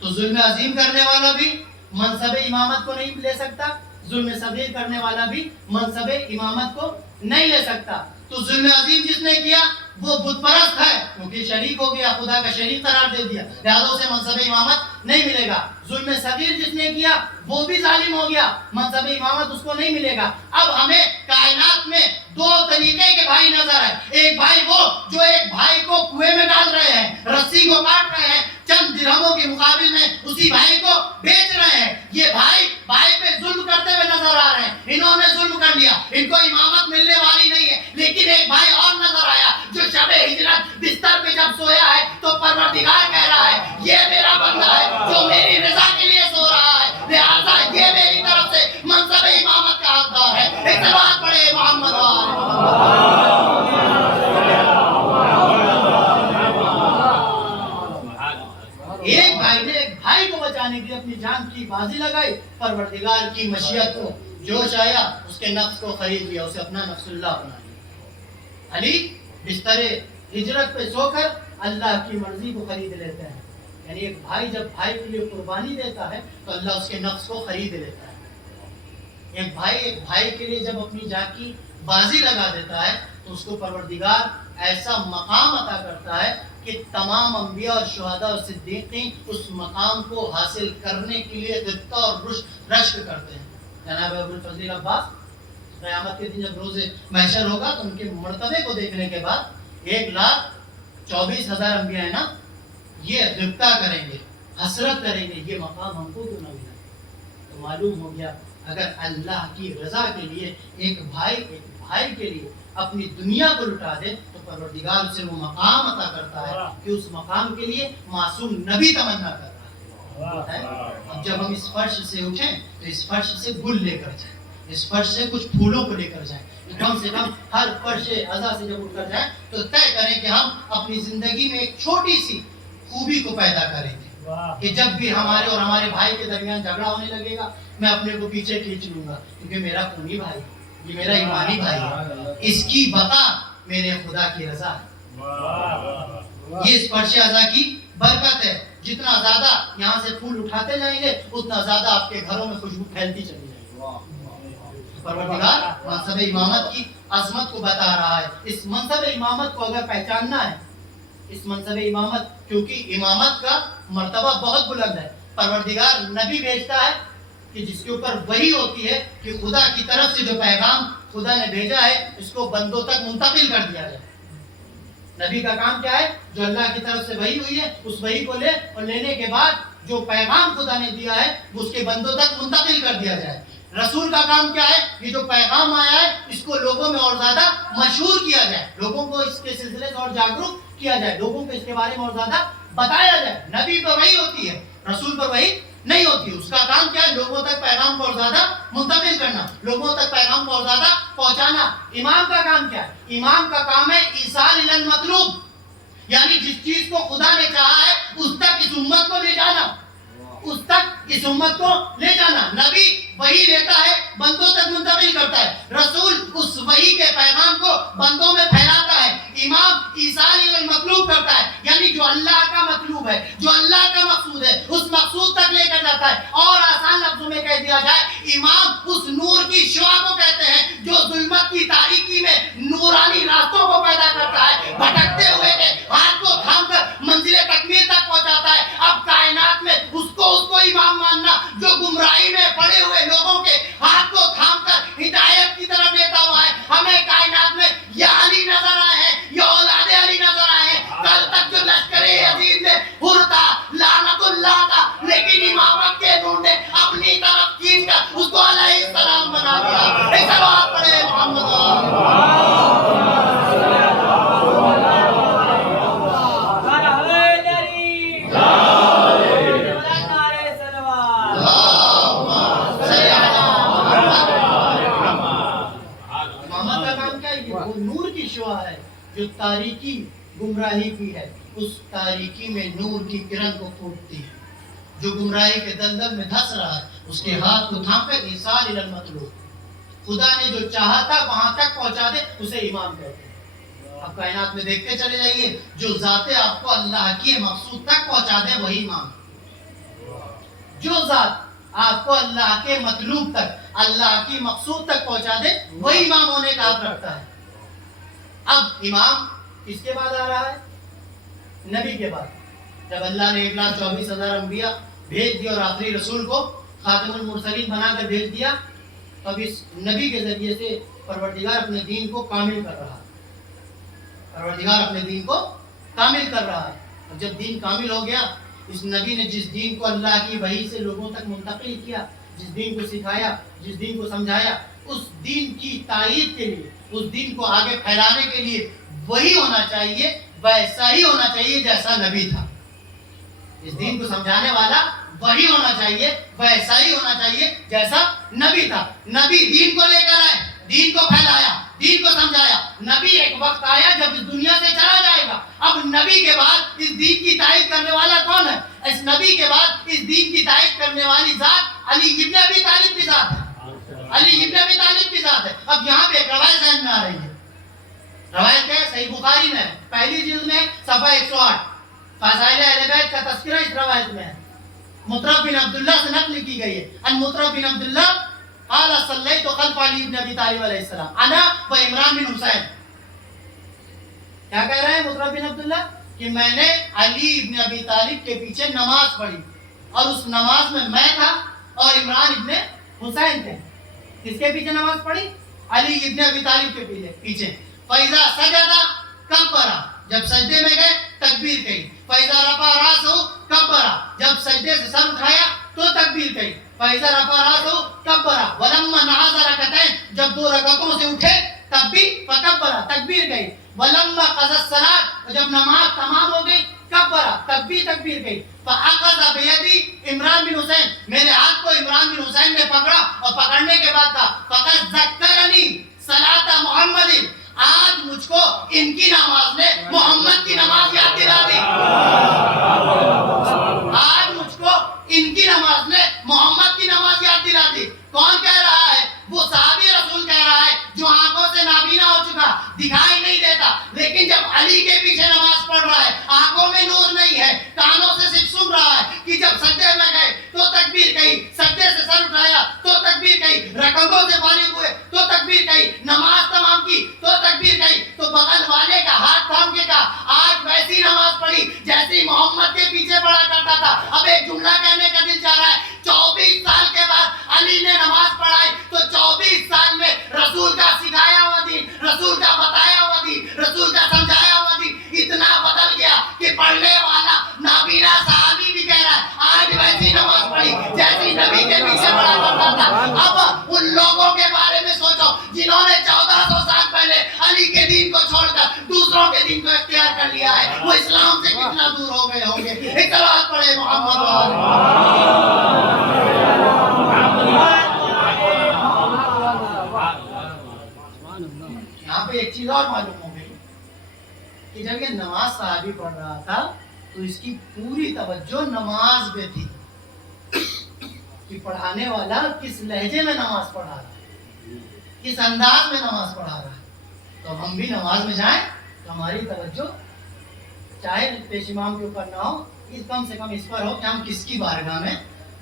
تو ظلم عظیم کرنے والا بھی منصب امامت کو نہیں لے سکتا، ظلم صغیر کرنے والا بھی منصب امامت کو نہیں لے سکتا. تو ظلم عظیم جس نے کیا وہ بت پرست ہے، کیونکہ شریک ہو گیا، خدا کا شریک قرار دے دیا، لہذا اسے منصب امامت نہیں ملے گا. ظلم صغیر جس نے کیا وہ بھی ظالم ہو گیا، منصب امامت اس کو نہیں ملے گا. اب ہمیں کائنات میں دو طریقے کے بھائی نظر آئے. ایک بھائی وہ جو ایک بھائی کو کنویں میں ڈال رہے ہیں، رسی کو کاٹ رہے ہیں، چند درہموں کے مقابل میں اسی بھائی کو بیچ رہے ہیں. یہ بھائی پہ ظلم کرتے ہوئے نظر آ رہے ہیں. انہوں نے ظلم کر لیا، ان کو امامت ملنے والی نہیں ہے. لیکن ایک بھائی اور نظر آیا جو شب ہجرت بستر پہ جب سویا ہے تو پروردگار کہہ رہا ہے یہ میرا بندہ ہے جو میری رضا کے لیے سو رہا ہے، لہذا یہ میری طرف سے منصب امامت کا حقدار ہے. ایک بات پڑھے محمد ایک بھائی نے ایک بھائی کو بچانے کے لیے اپنی جان کی بازی لگائی. پروردگار کی مشیت کو جوش آیا، اس کے نفس کو خرید لیا، اسے اپنا نفس اللہ بنا لیا. علی بستر ہجرت پہ سو کر اللہ کی مرضی کو خرید لیتے ہیں. یعنی ایک بھائی جب بھائی کے لیے قربانی دیتا ہے تو اللہ اس کے نفس کو خرید لیتا ہے. ایک بھائی کے لیے جب اپنی جان کی بازی لگا دیتا ہے تو اس کو پروردگار ایسا مقام عطا کرتا ہے کہ تمام انبیاء اور شہداء اور صدیقین اس مقام کو حاصل کرنے کے لیے غبطہ اور رشک کرتے ہیں. جناب ابو الفضل عباس قیامت کے دن جب روز محشر ہوگا تو ان کے مرتبے کو دیکھنے کے بعد 1,24,000 انبیاء ہیں نا، یہ غبطہ کریں گے، حسرت کریں گے یہ مقام ہم کو کیوں نہ ملا. تو معلوم ہو گیا اگر اللہ کی رضا کے لیے ایک بھائی کے لیے اپنی دنیا کو لٹا دے تو پروردگار اسے وہ مقام عطا کرتا ہے کہ اس مقام کے لیے معصوم نبی تمنا کر رہا ہے. اب جب ہم اس فرش سے اٹھیں تو اس فرش سے گل لے کر جائیں، اس فرش سے کچھ پھولوں کو لے کر جائیں. کم سے کم ہر فرش عزا سے جب اٹھ کر جائیں تو طے کریں کہ ہم اپنی زندگی میں ایک چھوٹی سی خوبی کو پیدا کریں گے کہ جب بھی ہمارے اور ہمارے بھائی کے درمیان جھگڑا ہونے لگے گا میں اپنے کو پیچھے کھینچ لوں گا، کیونکہ میرا خونی بھائی، یہ میرا ایمانی بھائی ہے، اس کی بقا میرے خدا کی رضا ہے. یہ اس فرش عزا کی برکت ہے. جتنا زیادہ یہاں سے پھول اٹھاتے جائیں گے اتنا زیادہ آپ کے گھروں میں خوشبو پھیلتی چلی جائے گی. پروردگار منصب امامت کی عظمت کو بتا رہا ہے. اس منصب امامت کو اگر پہچاننا ہے، اس منصب امامت، کیونکہ امامت کا مرتبہ بہت بلند ہے. پروردگار نبی بھیجتا ہے کہ جس کے اوپر وحی ہوتی ہے کہ خدا کی طرف سے جو پیغام خدا نے بھیجا ہے اس کو بندوں تک منتقل کر دیا جائے. نبی کا کام کیا ہے؟ جو اللہ کی طرف سے وحی ہوئی ہے اس وحی کو لے اور لینے کے بعد جو پیغام خدا نے دیا ہے وہ اس کے بندوں تک منتقل کر دیا جائے. رسول کا کام کیا ہے؟ یہ جو پیغام آیا ہے اس کو لوگوں میں اور زیادہ مشہور کیا جائے، لوگوں کو اس کے سلسلے سے اور جاگروک کیا جائے، لوگوں کو اس کے بارے میں اور زیادہ بتایا جائے. نبی پر وحی ہوتی ہے، رسول پر وحی نہیں ہوتی. اس کا کام کیا ہے؟ لوگوں تک پیغام کو اور زیادہ منتقل کرنا، لوگوں تک پیغام کو اور زیادہ پہنچانا. امام کا کام کیا ہے؟ امام کا کام ہے ایصال الی المطلوب، یعنی جس چیز کو خدا نے چاہا ہے اس تک اس امت کو لے جانا، اس تک اس امت کو لے جانا. نبی وحی لیتا ہے بندوں تک منتقل کرتا ہے، رسول اس وحی کے پیغام کو بندوں میں پھیلاتا ہے. امام ایصال الی المطلوب کرتا ہے، یعنی جو اللہ کا مطلوب ہے، جو اللہ کا مقصود ہے اس مقصود تک لے کر جاتا ہے. اور آسان لفظوں میں کہہ دیا جائے امام اس نور کی شعاع کو کہتے ہیں جو ظلمت کی تاریکی میں نورانی راستوں کو پیدا کرتا ہے، بھٹکتے ہوئے کے ہاتھ کو تھام کر منزل تکمیل تک پہنچاتا ہے. اب کائنات میں اس کو امام ماننا جو گمراہی میں پڑے ہوئے لوگوں کے ہاتھ کو تھام کر ہدایت کی طرف لیتا ہوا ہے. ہمیں کائنات میں یا علی نظر آئے ہیں یا اولاد علی نظر آئے ہیں. کل تک جو لشکر یزید میں حر تھا، لعنت اللہ تھا، لیکن امامت کے نور نے اپنی طرف کھینچ کر اس کو علیہ السلام بنا دیا. ایک بات پڑھے محمد ہے جو تاریکی گمراہی کی ہے اس تاریکی میں نور کی کرن کو پھوٹتی ہے. جو گمراہی کے دلدل میں دھس رہا ہے اس کے ہاتھ کو تھامے ایصال الی المطلوب. خدا نے جو چاہا تھا وہاں تک پہنچا دے اسے امام کہتے ہیں. آپ کائنات میں دیکھتے چلے جائیے جو ذات آپ کو اللہ کی مقصود تک پہنچا دے وہی امام. جو ذات آپ کو اللہ کے مطلوب تک اللہ کی مقصود تک پہنچا دے وہی امام ہونے کا حق رکھتا ہے. اب امام کس کے بعد آ رہا ہے؟ نبی کے بعد. جب اللہ نے 1,24,000 انبیاء بھیج دیا اور آخری رسول کو خاتم المرسلین بنا کر بھیج دیا، اب اس نبی کے ذریعے سے پروردگار اپنے دین کو کامل کر رہا ہے. پروردگار اپنے دین کو کامل کر رہا ہے. اور جب دین کامل ہو گیا، اس نبی نے جس دین کو اللہ کی وحی سے لوگوں تک منتقل کیا، جس دین کو سکھایا، جس دین کو سمجھایا، اس دین کی تائید کے لیے، اس دین کو آگے پھیلانے کے لیے وہی ہونا چاہیے، ویسا ہی ہونا چاہیے جیسا نبی تھا. اس دین کو سمجھانے والا وہی ہونا چاہیے، ویسا ہی ہونا چاہیے جیسا نبی تھا. نبی دین کو لے کر آئے، دین کو پھیلایا، دین کو سمجھایا. نبی ایک وقت آیا جب اس دنیا سے چلا جائے گا. اب نبی کے بعد اس دین کی تائید کرنے والا کون ہے؟ اس نبی کے بعد اس دین کی تائید کرنے والی ذات علی ابن ابی طالب کی ذات ہے. علی ابن ابی طالب کی ذات ہے. اب یہاں پہ ایک روایت ذہن میں آ رہی ہے. روایت ہے صحیح بخاری میں، پہلی جلد میں صفحہ 108. فضائل اہل بیت کا تذکرہ اس روایت میں ہے. مطرف بن عبداللہ سے نقل کی گئی ہے. ان مطرف بن عبداللہ قال صلیت خلف علی ابن ابی طالب علیہ السلام انا و عمران بن حسین. کیا کہہ رہے ہیں مطرف بن عبداللہ؟ کہ میں نے علی ابن ابی طالب کے پیچھے نماز پڑھی اور اس نماز میں میں تھا اور عمران ابن حسین تھے. کس کے پیچھے نماز پڑھی؟ علی ابن ابی طالب کے پیچھے. فَإِذَا سَجَدَ كَبَّرَ، جب سجدے میں گئے تکبیر کہی. فَإِذَا رَفَعَ رَأْسَهُ كَبَّرَ، جب سجدے سے سر اٹھایا تو تکبیر کہی. فَإِذَا رَفَعَ رَأْسَهُ كَبَّرَ وَلَمَّا نَهَضَ رَكَعَتَيْنِ، جب 2 رکعتوں سے اٹھے تب بھی فَكَبَّرَ، تکبیر کہی. وَلَمَّا قَضَى الصَّلَاةَ، جب نماز تمام ہو گئی كَبَّرَ، تب بھی تکبیر کہی. فَأَخَذَ بِيَدِي عمران بن حسین، میرے ہاتھ کو عمران بن حسین نے پکڑا اور پکڑنے کے بعد کہا فَقَدْ ذَكَّرَنِي صَلَاةَ مُحَمَّدٍ، آج مجھ کو ان کی نماز نے محمد کی نماز یاد دلا دی. آج مجھ کو ان کی نماز نے محمد کی نماز یاد دلا دی. کون کہہ رہا ہے؟ وہ صحابی رسول کہہ رہا ہے جو آنکھوں سے نابینا ہو چکا، دکھائی نہیں دیتا، لیکن جب علی کے پیچھے نماز پڑھ رہا ہے، آنکھوں میں نور نہیں ہے، کانوں سے صرف سن رہا ہے کہ جب سجدے میں گئے تو تکبیر کہی، سجدے سے سر اٹھایا تو تکبیر کہی، رکعتوں سے فارغ ہوئے تو تکبیر کہی، نماز تمام کی تو تکبیر کہی. تو بغل والے کا ہاتھ تھام کے کہا آج ویسی نماز پڑھی جیسی محمد کے پیچھے پڑھا کرتا تھا. اب ایک جملہ کہنے کا دل چاہ رہا ہے. 24 سال کے بعد علی نے نماز پڑھائی تو 24 سال میں رسول کا سکھایا ہوا دین، رسول کا بتایا ہوا دین، رسول کا سمجھایا ہوا دین اتنا بدل گیا کہ پڑھنے والا نابینا صحابی بھی کہہ رہا ہے آج ویسی نماز پڑھی جیسی نبی کے پیچھے پڑھا کرتا تھا. اب ان لوگوں کے بارے میں سوچو جنہوں نے 1400 سال پہلے علی کے دین کو چھوڑ کر دوسروں کے دین کو اختیار کر لیا ہے، وہ اسلام سے کتنا دور ہو گئے ہوں گے. ایک صلوات پڑھے محمد. یہاں پہ ایک چیز اور معلوم ہو گئی کہ جب یہ نماز صحابی پڑھ رہا تھا تو اس کی پوری توجہ نماز پہ تھی کہ پڑھانے والا کس لہجے میں نماز پڑھا رہا ہے، کس انداز میں نماز پڑھا رہا ہے. تو ہم بھی نماز میں جائیں تو ہماری توجہ چاہے پیش امام کے اوپر نہ ہو، کم سے کم اس پر ہو کہ ہم کس کی بارگاہ میں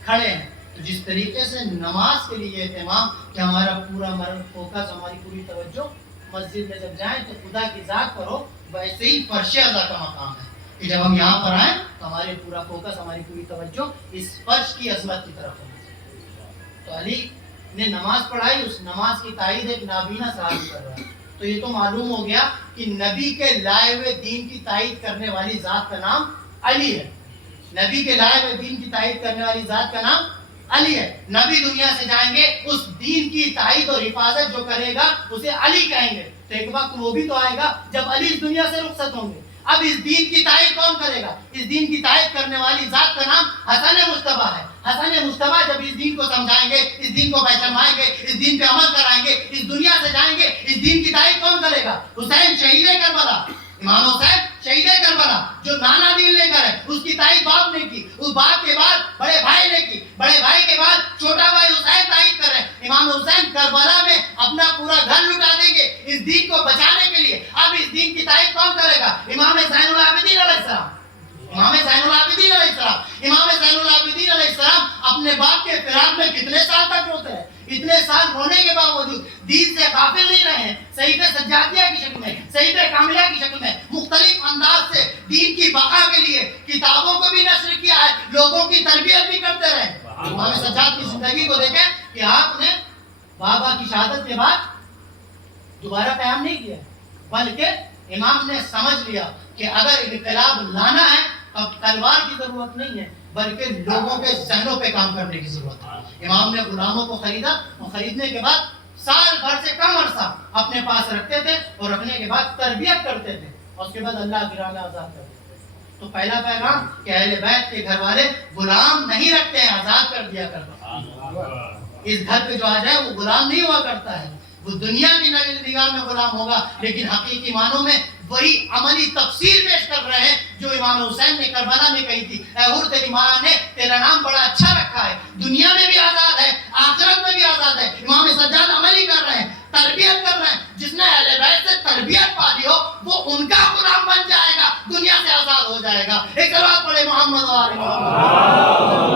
کھڑے ہیں. تو جس طریقے سے نماز کے لیے اہتمام کہ ہمارا پورا فوکس، ہماری پوری توجہ مسجد میں جب جائیں تو خدا کی ذات پر ہو، ویسے ہی فرش اعلیٰ کا مقام ہے کہ جب ہم یہاں پر آئیں تو ہمارے پورا فوکس، ہماری پوری توجہ اس فرش کی عظمت کی طرف ہونا چاہیے. تو علی نے نماز پڑھائی، اس نماز کی تائید ایک نابینا صحابی کر رہا ہے. تو یہ تو معلوم ہو گیا کہ نبی کے لائے ہوئے دین کی تائید کرنے والی ذات کا نام علی ہے. نبی کے لائے ہوئے دین کی تائید کرنے والی ذات کا نام علی ہے. نبی دنیا سے جائیں گے، اس دین کی تائید اور حفاظت جو کرے گا اسے علی کہیں گے. تو ایک وقت وہ بھی تو آئے گا جب علی اس دنیا سے رخصت ہوں گے. اب اس دین کی تائید کون کرے گا؟ اس دین کی تائید کرنے والی ذات کا نام حسن مصطفیٰ ہے. حسن مصطفیٰ جب اس دین کو سمجھائیں گے، اس دین کو پہچانوائیں گے، اس دین پہ عمل کرائیں گے، اس دنیا سے جائیں گے، اس دین کی تائید کون کرے گا؟ حسین شہید کربلا، امام حسین شہید کربلا. والا جو نانا دین لے کر ہے اس کی تائید باپ نے کی, اس باپ کے بعد بڑے بھائی نے کی, بڑے بھائی کے بعد چھوٹا بھائی حسین تائید کر رہے ہیں. امام حسین کربلا میں اپنا پورا گھر لٹا دیں گے اس دین کو بچانے کے لیے. اب اس دین کی تائید کون کرے گا؟ امام زین العابدین علیہ السلام. امام زین العابدین علیہ السلام, امام زین العابدین علیہ السلام اپنے باپ کے فراق میں کتنے سال تک روتے ہیں. اتنے سال رونے کے باوجود دین سے غافل نہیں رہے ہیں. صحیفہ سجادیہ کی شکل میں, صحیفہ کاملہ کی شکل میں مختلف انداز سے دین کی بقا کے لیے کتابوں کو بھی نشر کیا ہے, لوگوں کی تربیت بھی کرتے رہے. امام سجاد کی زندگی کو دیکھیں کہ آپ نے بابا کی شہادت کے بعد دوبارہ قیام نہیں کیا, بلکہ امام نے سمجھ لیا کہ اگر انقلاب لانا ہے اب تلوار کی ضرورت نہیں ہے بلکہ لوگوں کے ذہنوں پہ کام کرنے کی ضرورت ہے. امام نے غلاموں کو خریدا اور خریدنے کے بعد سال بھر سے کم عرصہ اپنے پاس رکھتے تھے اور رکھنے کے بعد تربیت کرتے تھے اور اس کے بعد اللہ کی راہ میں آزاد کرتے تھے. تو پہلا پیغام کہ اہل بیت کے گھر والے غلام نہیں رکھتے ہیں, آزاد کر دیا کرتے ہیں. اس گھر پہ جو آ جائے وہ غلام نہیں ہوا کرتا ہے, وہ دنیا کی نگاہ میں غلام ہوگا لیکن حقیقی معنوں میں وہی عملی تفسیر پیش کر رہے ہیں جو امام حسین نے کربلا میں کہی تھی. اے حور تیری ماں نے تیرا نام بڑا اچھا رکھا ہے, دنیا میں بھی آزاد ہے آخرت میں بھی آزاد ہے. امام سجاد عملی کر رہے ہیں, تربیت کر رہے ہیں. جس نے اہل بیت سے تربیت پا لی ہو وہ ان کا غلام بن جائے گا, دنیا سے آزاد ہو جائے گا. ایک صلوات پڑھے محمد و آل محمد.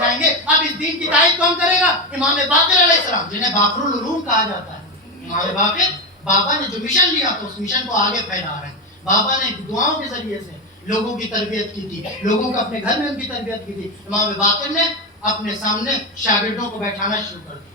جائیں گے اب اس دین کی تائید کون کرے گا؟ امام باقر علیہ السلام, جنہیں باقر العلوم کہا جاتا ہے. امام باقر, بابا نے جو مشن لیا تو اس مشن کو آگے پھیلا رہے ہیں. بابا نے دعاؤں کے ذریعے سے لوگوں کی تربیت کی تھی, لوگوں کو اپنے گھر میں ان کی تربیت کی تھی. امام باقر نے اپنے سامنے شاگردوں کو بیٹھانا شروع کر دیا.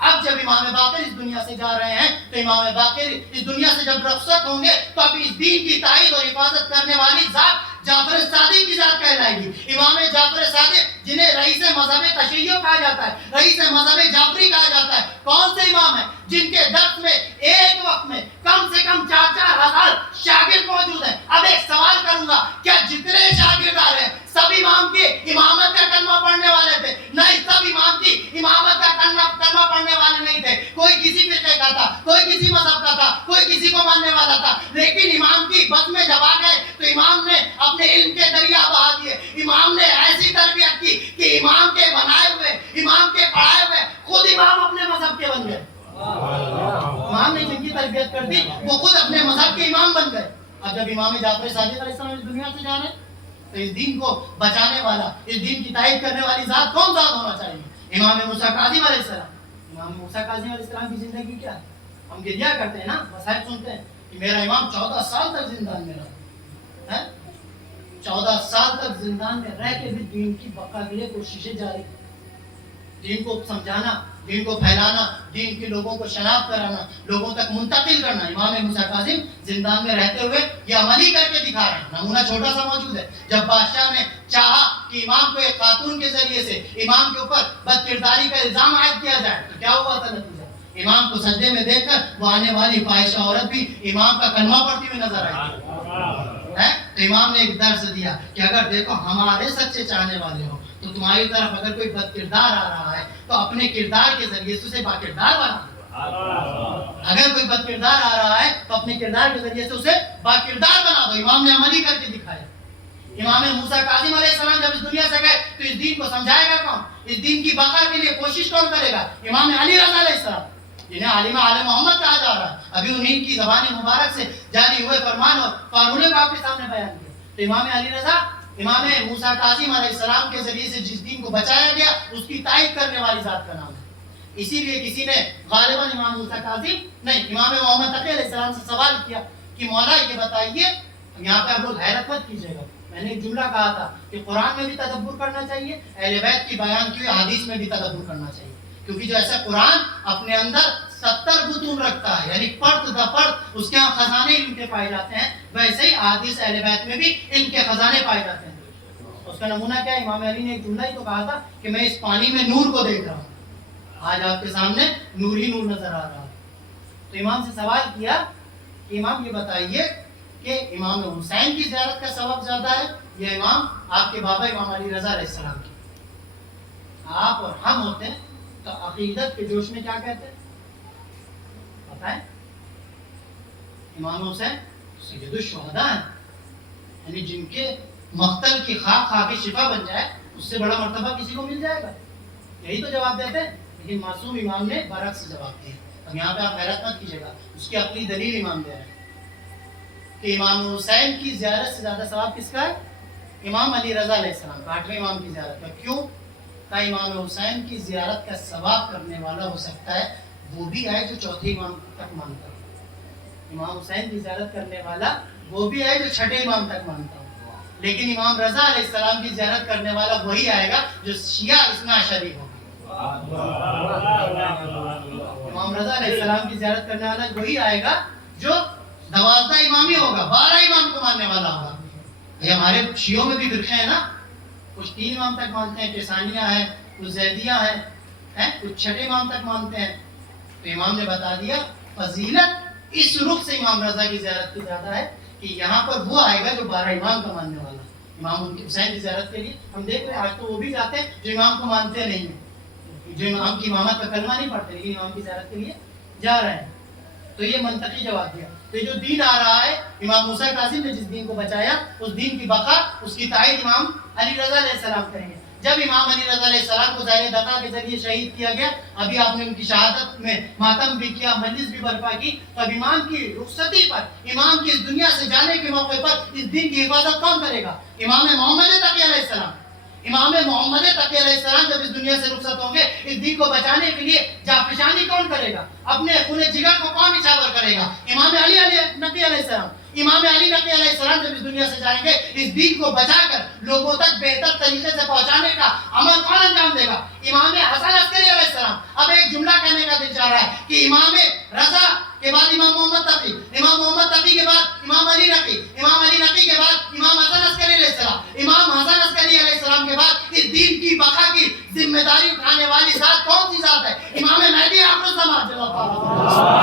اب جب امام باقر اس دنیا سے جا رہے ہیں تو امام باقر اس دنیا سے جب رخصت ہوں گے تو اب اس دین کی تائید اور حفاظت کرنے والی ذات جعفر صادق کی ذات کہلائے گی. امام جعفر صادق جنہیں رئیس مذہب تشیع کہا جاتا ہے, رئیس مذہب جعفری کہا جاتا ہے. کون سے امام ہیں جن کے درس میں ایک وقت میں کم سے کم 4-4 ہزار شاگرد موجود ہیں. اب ایک سوال کروں گا, کیا جتنے شاگرد آ رہے ہیں سب امام کی امامت کا کلمہ پڑھنے والے تھے؟ نہیں, سب امام کی امامت کا کلمہ پڑھنے والے نہیں تھے. کوئی کسی فرقے کا تھا, کوئی کسی مذہب کا تھا, کوئی کسی کو ماننے والا تھا. لیکن امام کی بس میں جب آ گئے تو امام نے اپنے علم کے دریا بہا دیے. امام نے ایسی تربیت کی کہ امام کے بنائے ہوئے, امام کے پڑھائے ہوئے خود امام اپنے مذہب کے بن گئے. امام نے جن کی تربیت کر دی وہ خود اپنے مذہب کے امام بن گئے. اب جب امام جعفر صادق علیہ السلام اس دنیا سے جا رہے ہیں تو اس دین کو بچانے والا, اس دین کی تائید کرنے والی ذات کون ذات ہونا چاہیے؟ امام موسیٰ کاظم علیہ السلام. امام موسیٰ کاظم علیہ السلام کی زندگی کیا ہے؟ ہم گریا کرتے ہیں نا, مسائل سنتے ہیں کہ میرا امام 14 سال تک زندان میں رہا. 14 سال تک زندان میں رہ کے بھی دین کی بقا کے لیے کوششیں جاری, دین کو سمجھانا, دین کو پھیلانا, دین کے لوگوں کو شناخت کرانا, لوگوں تک منتقل کرنا. امام موسیٰ کاظم زندان میں رہتے ہوئے یہ عملی کر کے دکھا رہے ہیں. نمونہ چھوٹا سا موجود ہے. جب بادشاہ نے چاہا کہ امام کو ایک خاتون کے ذریعے سے امام کے اوپر بد کرداری کا الزام عائد کیا جائے تو کیا ہوا تھا نتیجہ؟ امام کو سجدے میں دیکھ کر وہ آنے والی فاحشہ عورت بھی امام کا کلمہ پڑھتی ہوئی نظر آئی. تو امام نے ایک درس دیا کہ اگر دیکھو ہمارے سچے چاہنے والے ہو تو تمہاری طرف اگر کوئی بد کردار آ رہا ہے تو اپنے کردار کے ذریعے سے اسے با کردار بنا دو. اگر کوئی بد کردار آ رہا ہے تو اپنے کردار کے ذریعے سے اسے با کردار بنا دو. امام نے عملی کر کے دکھایا. امام موسیٰ کاظم علیہ السلام جب اس دنیا سے گئے تو اس دین کو سمجھائے گا کون؟ اس دین کی بقا کے لیے کوشش کون کرے گا؟ امام علی رضا علیہ السلام, جنہیں عالم آل محمد کہا جا رہا ہے. ابھی انہیں کی زبان مبارک سے جاری ہوئے فرمان اور قانون کو آپ کے سامنے بیان کیا. تو امام علی رضا, امام موسیٰ کاظم علیہ السلام کے ذریعے سے جس دین کو بچایا گیا اس کی تائید کرنے والی ذات کا نام ہے. اسی لیے کسی نے غالباً امام موسیٰ کاظم نہیں, امام محمد تقی علیہ السلام سے سوال کیا کہ مولا یہ بتائیے, یہاں پہ آپ لوگ حیرت مت کیجیے گا, میں نے ایک جملہ کہا تھا کہ قرآن میں بھی تدبر کرنا چاہیے, اہل بیت کی بیان کی ہوئی حدیث میں بھی تدبر کرنا چاہیے. کیونکہ جو ایسا قرآن اپنے اندر 70 بطون رکھتا ہے, یعنی پرت دا پرت اس کے ہاں خزانے علم کے پائے جاتے ہیں, ویسے ہی حدیث اہل بیت میں بھی علم کے خزانے پائے جاتے ہیں. اس کا نمونہ کیا ہے؟ امام علی نے ایک جملہ ہی تو کہا تھا کہ میں اس پانی میں نور کو دیکھ رہا ہوں, آج آپ کے سامنے نور ہی نور نظر آ رہا ہے. تو امام سے سوال کیا کہ امام یہ بتائیے کہ امام حسین کی زیارت کا ثواب زیادہ ہے یا امام آپ کے بابا امام علی رضا علیہ السلام کی؟ آپ اور ہم ہوتے ہیں تو عقیدت کے جوش میں کیا کہتے ہیں پتہ ہے؟ امام حسین سید الشہداء ہیں، یعنی جن کے مقتل کی خاک کھا کے شفا بن جائے اس سے بڑا مرتبہ کسی کو مل جائے گا؟ یہی تو جواب دیتے ہیں، لیکن معصوم امام نے برعکس جواب دیا. اب یہاں پہ آپ حیرت مت کیجیے گا، اس کی اپنی دلیل امام دے رہے ہیں کہ امام حسین کی زیارت سے زیادہ ثواب کس کا ہے؟ امام علی رضا علیہ السلام کا، 8ویں امام کی زیارت کا. کیوں؟ کہ امام حسین کی زیارت کا ثواب کرنے والا ہو سکتا ہے وہ بھی ہے جو چوتھے امام تک مانتا ہو. امام حسین کی زیارت کرنے والا وہ بھی ہے جو چھٹے امام تک مانتا ہو. لیکن امام رضا علیہ السلام کی زیارت کرنے والا وہی آئے گا جو شیعہ اثنا عشری ہوگا. امام رضا علیہ السلام کی زیارت کرنے والا وہی آئے گا جو 12 امامی ہوگا، 12 امام کو ماننے والا ہوگا. یہ ہمارے شیعوں میں بھی فرقے ہیں نا، کچھ 3 امام تک مانتے ہیں، کسانیہ ہیں، کچھ زیدیہ ہیں، کچھ چھٹے امام تک مانتے ہیں. تو امام نے بتا دیا فضیلت اس رخ سے امام رضا کی زیارت کی زیادہ ہے کہ یہاں پر وہ آئے گا جو 12 امام کا ماننے والا. امام حسین کی زیارت کے لیے ہم دیکھ رہے ہیں آج تو وہ بھی جاتے ہیں جو امام کو مانتے نہیں ہیں، جو امام کی امامت کا کلمہ نہیں پڑھتے لیکن امام کی زیارت کے لیے جا رہے ہیں. تو یہ منطقی جواب دیا. تو جو دین آ رہا ہے، امام موسیٰ کاظم نے جس دین کو بچایا اس دین کی بقا، اس کی تائید امام علی رضا علیہ السلام کریں گے. جب امام علی رضا علیہ السلام کو ظاہر دقا کے ذریعے شہید کیا گیا، ابھی آپ نے ان کی شہادت میں ماتم بھی کیا، مجلس بھی برپا کی، تب امام کی رخصتی پر، امام کی اس دنیا سے جانے کے موقع پر اس دین کی حفاظت کون کرے گا؟ امام محمد تقی علیہ السلام. امام محمد تقی علیہ السلام جب اس دنیا سے رخصت ہوں گے، اس دین کو بچانے کے لیے جافشانی کون کرے گا؟ اپنے خون جگر کو کون نچھاور کرے گا؟ امام علی نقی علیہ السلام. امام علی نقی علیہ السلام جب اس دنیا سے جائیں گے، اس دین کو بچا کر لوگوں تک بہتر طریقے سے پہنچانے کا عمل کون انجام دے گا؟ امام حسن عسکری علیہ السلام. اب ایک جملہ کہنے کا دل چاہ رہا ہے کہ امام رضا کے بعد امام محمد تقی، امام محمد تقی کے بعد امام علی نقی، امام علی نقی کے بعد امام حسن عسکری علیہ السلام، امام حسن عسکری علیہ السلام کے بعد اس دین کی بقا کی ذمہ داری اٹھانے والی ذات کون سی ذات ہے؟ امام مہدی آخر الزمان صلی اللہ علیہ وسلم.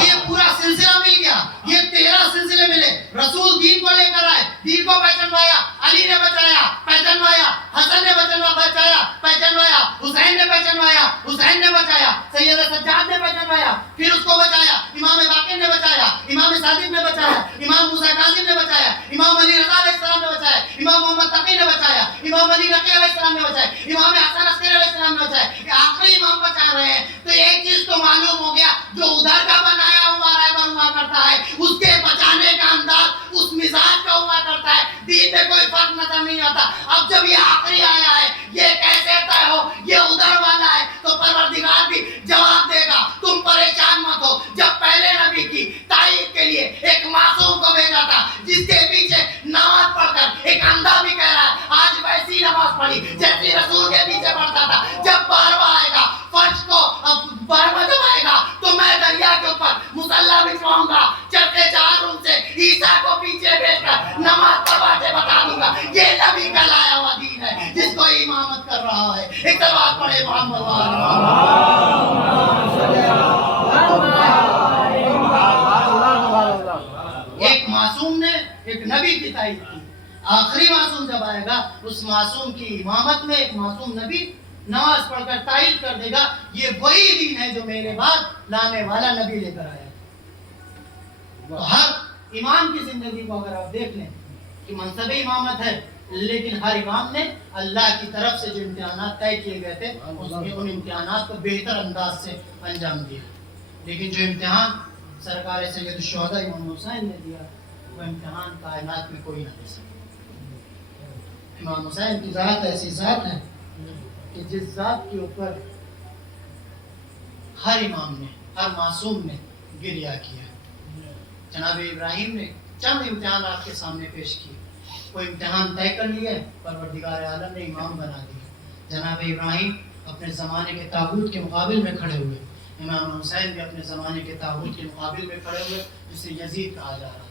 یہ پورا سلسلہ مل گیا، یہ 13 سلسلے ملے. رسول دین کو لے کر آئے، دین کو پہچانوایا، علی نے بچایا، پہچانوایا، حسن نے بچایا، پہچانوایا، حسین نے پہچانوایا، حسین نے بچایا، سید سجاد نے پہچانوایا، پھر اس کو بچایا، امام باقر نے بچایا، امام صادق نے بچایا، امام موسیٰ کاظم نے بچایا، امام علی رضا علیہ السلام نے بچایا، امام محمد تقی نے بچایا، امام علی نقی علیہ السلام نے بچایا، امام حسن عسکری علیہ السلام نے بچایا. یہ آخری امام بچا رہے ہیں. تو ایک چیز تو معلوم ہو گیا، جو ادھر کا بنایا ہوا رہبر ہوا کرتا ہے اس کے بچانے کا انداز اس مزاج کا ہوا کرتا ہے. دین میں کوئی فرق نظر نہیں آتا. اب جب یہ آخری آیا ہے، یہ کیسے طے ہو یہ ادھر والا ہے، تو پروردگار بھی جواب دے گا. تم پریشان مت ہو. جب پہلے نبی کی تائید کے لیے ایک معصوم کو بھیجا تھا جس کے پیچھے نماز پڑھ کر ایک اندھا بھی کہہ رہا ہے آج ویسی نماز پڑھی جیسی رسول کے پیچھے پڑھتا تھا. جب 12واں آئے گا، فرش کو 12واں جب آئے گا تو میں دریا کے اوپر مصلی بچھواؤں گا، چڑھتے 4 روم سے عیسیٰ کو پیچھے بھیج کر نماز پڑھوا کے بتا دوں گا. یہ نبی کا لایا ہوا دین ہے جس کو امامت کر رہا ہے. ایک بات پڑھے محمد ایک معصوم نے ایک نبی کی تائید کی. آخری معصوم جب آئے گا اس معصوم کی امامت میں ایک معصوم نبی نماز پڑھ کر تائید کر دے گا یہ وہی دین ہے جو میرے بعد لانے والا نبی لے کر آیا. تو ہر امام کی زندگی کو اگر آپ دیکھ لیں کہ منصب امامت ہے، لیکن ہر امام نے اللہ کی طرف سے جو امتحانات طے کیے گئے تھے ان امتحانات کو بہتر انداز سے انجام دیا. لیکن جو امتحان سرکار سید الشہداء امام حسین نے دیا وہ امتحان کائنات میں کوئی نہ دے سکتا. امام حسین کی ذات ایسی ذات ہے کہ جس ذات کے اوپر ہر امام نے، ہر معصوم نے گریہ کیا. جناب ابراہیم نے چند امتحان آپ کے سامنے پیش کیے. کوئی امتحان طے کر لیے، پروردگار عالم نے امام بنا دیا. جناب ابراہیم اپنے زمانے کے طاغوت کے مقابل میں کھڑے ہوئے. امام حسین بھی اپنے زمانے کے طاغوت کے مقابل میں کھڑے ہوئے جسے یزید کہا جا رہا تھا.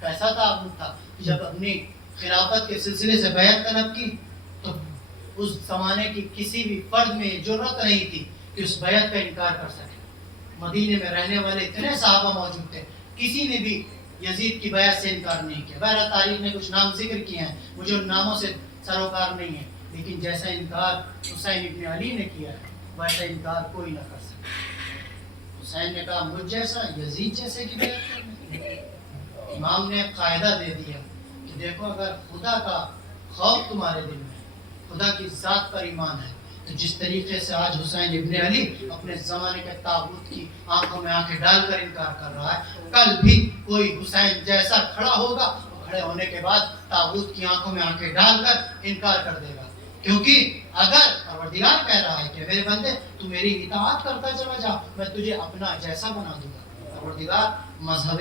کیسا طاغوت تھا؟ جب اپنی خلافت کے سلسلے سے بیعت طلب کی تو اس زمانے کی کسی بھی فرد میں جرأت نہیں تھی کہ اس بیعت کا انکار کر سکے. مدینے میں رہنے والے اتنے صحابہ موجود تھے، کسی نے بھی یزید کی بیعت سے انکار نہیں کیا. بہرحال تاریخ نے کچھ نام ذکر کیے ہیں، مجھے ان ناموں سے سروکار نہیں ہے، لیکن جیسا انکار حسین ابن علی نے کیا ہے ویسا انکار کوئی نہ کر سکے. حسین نے کہا مجھ جیسا یزید جیسے کی بیعت کرنے؟ امام نے ایک قاعدہ دے دیا کہ دیکھو اگر خدا کا خوف تمہارے دل میں ہے، خدا کی ذات پر ایمان ہے، تو جس طریقے سے آج حسین ابن علی اپنے زمانے کے طاغوت کی آنکھوں میں آنکھیں ڈال کر انکار کر رہا ہے، کل بھی کوئی حسین جیسا کھڑا ہوگا، کھڑے ہونے کے بعد طاغوت کی آنکھوں میں آنکھیں ڈال کر انکار کر دے گا، کیونکہ اگر پروردگار کہہ رہا ہے کہ میرے بندے تو میری اطاعت کرتا چلا جا، میں تجھے اپنا جیسا بنا دوں گا۔ پروردگار مظہر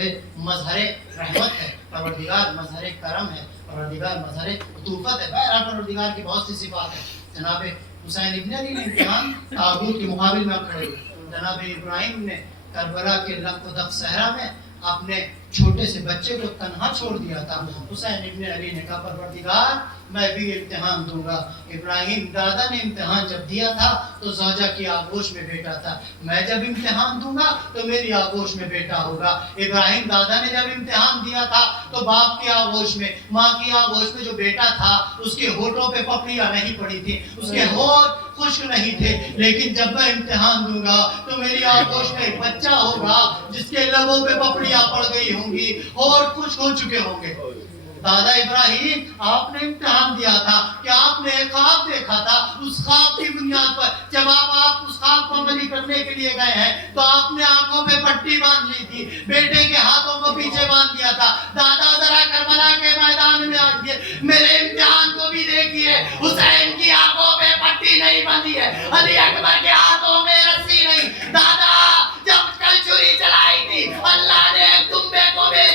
رحمت ہے، پروردگار مظہر کرم ہے، پروردگار مظہر عطوفت ہے، بہرحال پروردگار کی بہت سی صفات ہیں۔ جناب حسین ابن علی نے امتحان طاغوت کے مقابل میں کھڑے ہوئے، جناب ابراہیم نے کربلا کے لق و دق صحرا میں اپنے چھوٹے سے بچے کو تنہا چھوڑ دیا تھا، حسین ابن علی نے کہا پروردگار میں بھی امتحان دوں گا۔ ابراہیم دادا نے امتحان جب دیا تھا تو زوجہ کی آغوش میں بیٹا تھا، میں جب امتحان دوں گا تو میری آغوش میں بیٹا ہوگا۔ ابراہیم دادا نے جب امتحان دیا تھا تو باپ کی آغوش میں، ماں کی آغوش میں جو بیٹا تھا اس کے ہونٹوں پہ پپڑیاں نہیں پڑی تھی، اس کے ہونٹ خشک نہیں تھے، لیکن جب میں امتحان دوں گا تو میری آغوش میں ایک بچہ ہوگا جس کے لبوں پہ پپڑیاں پڑ گئی ہوں گی، ہونٹ خشک ہو چکے ہوں گے۔ دادا ابراہیم آپ نے امتحان دیا تھا کہ آپ نے ایک خواب دیکھا تھا، اس خواب کی بنیاد پر جب آپ اس خواب کو عملی کرنے کے لیے گئے ہیں تو آپ نے آنکھوں پہ پٹی باندھ لی تھی، بیٹے کے ہاتھوں کو پیچھے باندھ دیا تھا۔ دادا ذرا کربلا کے میدان میں آئیے، میرے امتحان کو بھی دیکھیے، حسین کی آنکھوں پہ پٹی نہیں باندھی ہے، علی اکبر کے ہاتھوں میں رسی نہیں۔ دادا جب کل چھری چلائی تھی اللہ نے ایک دمبے کو بھیجا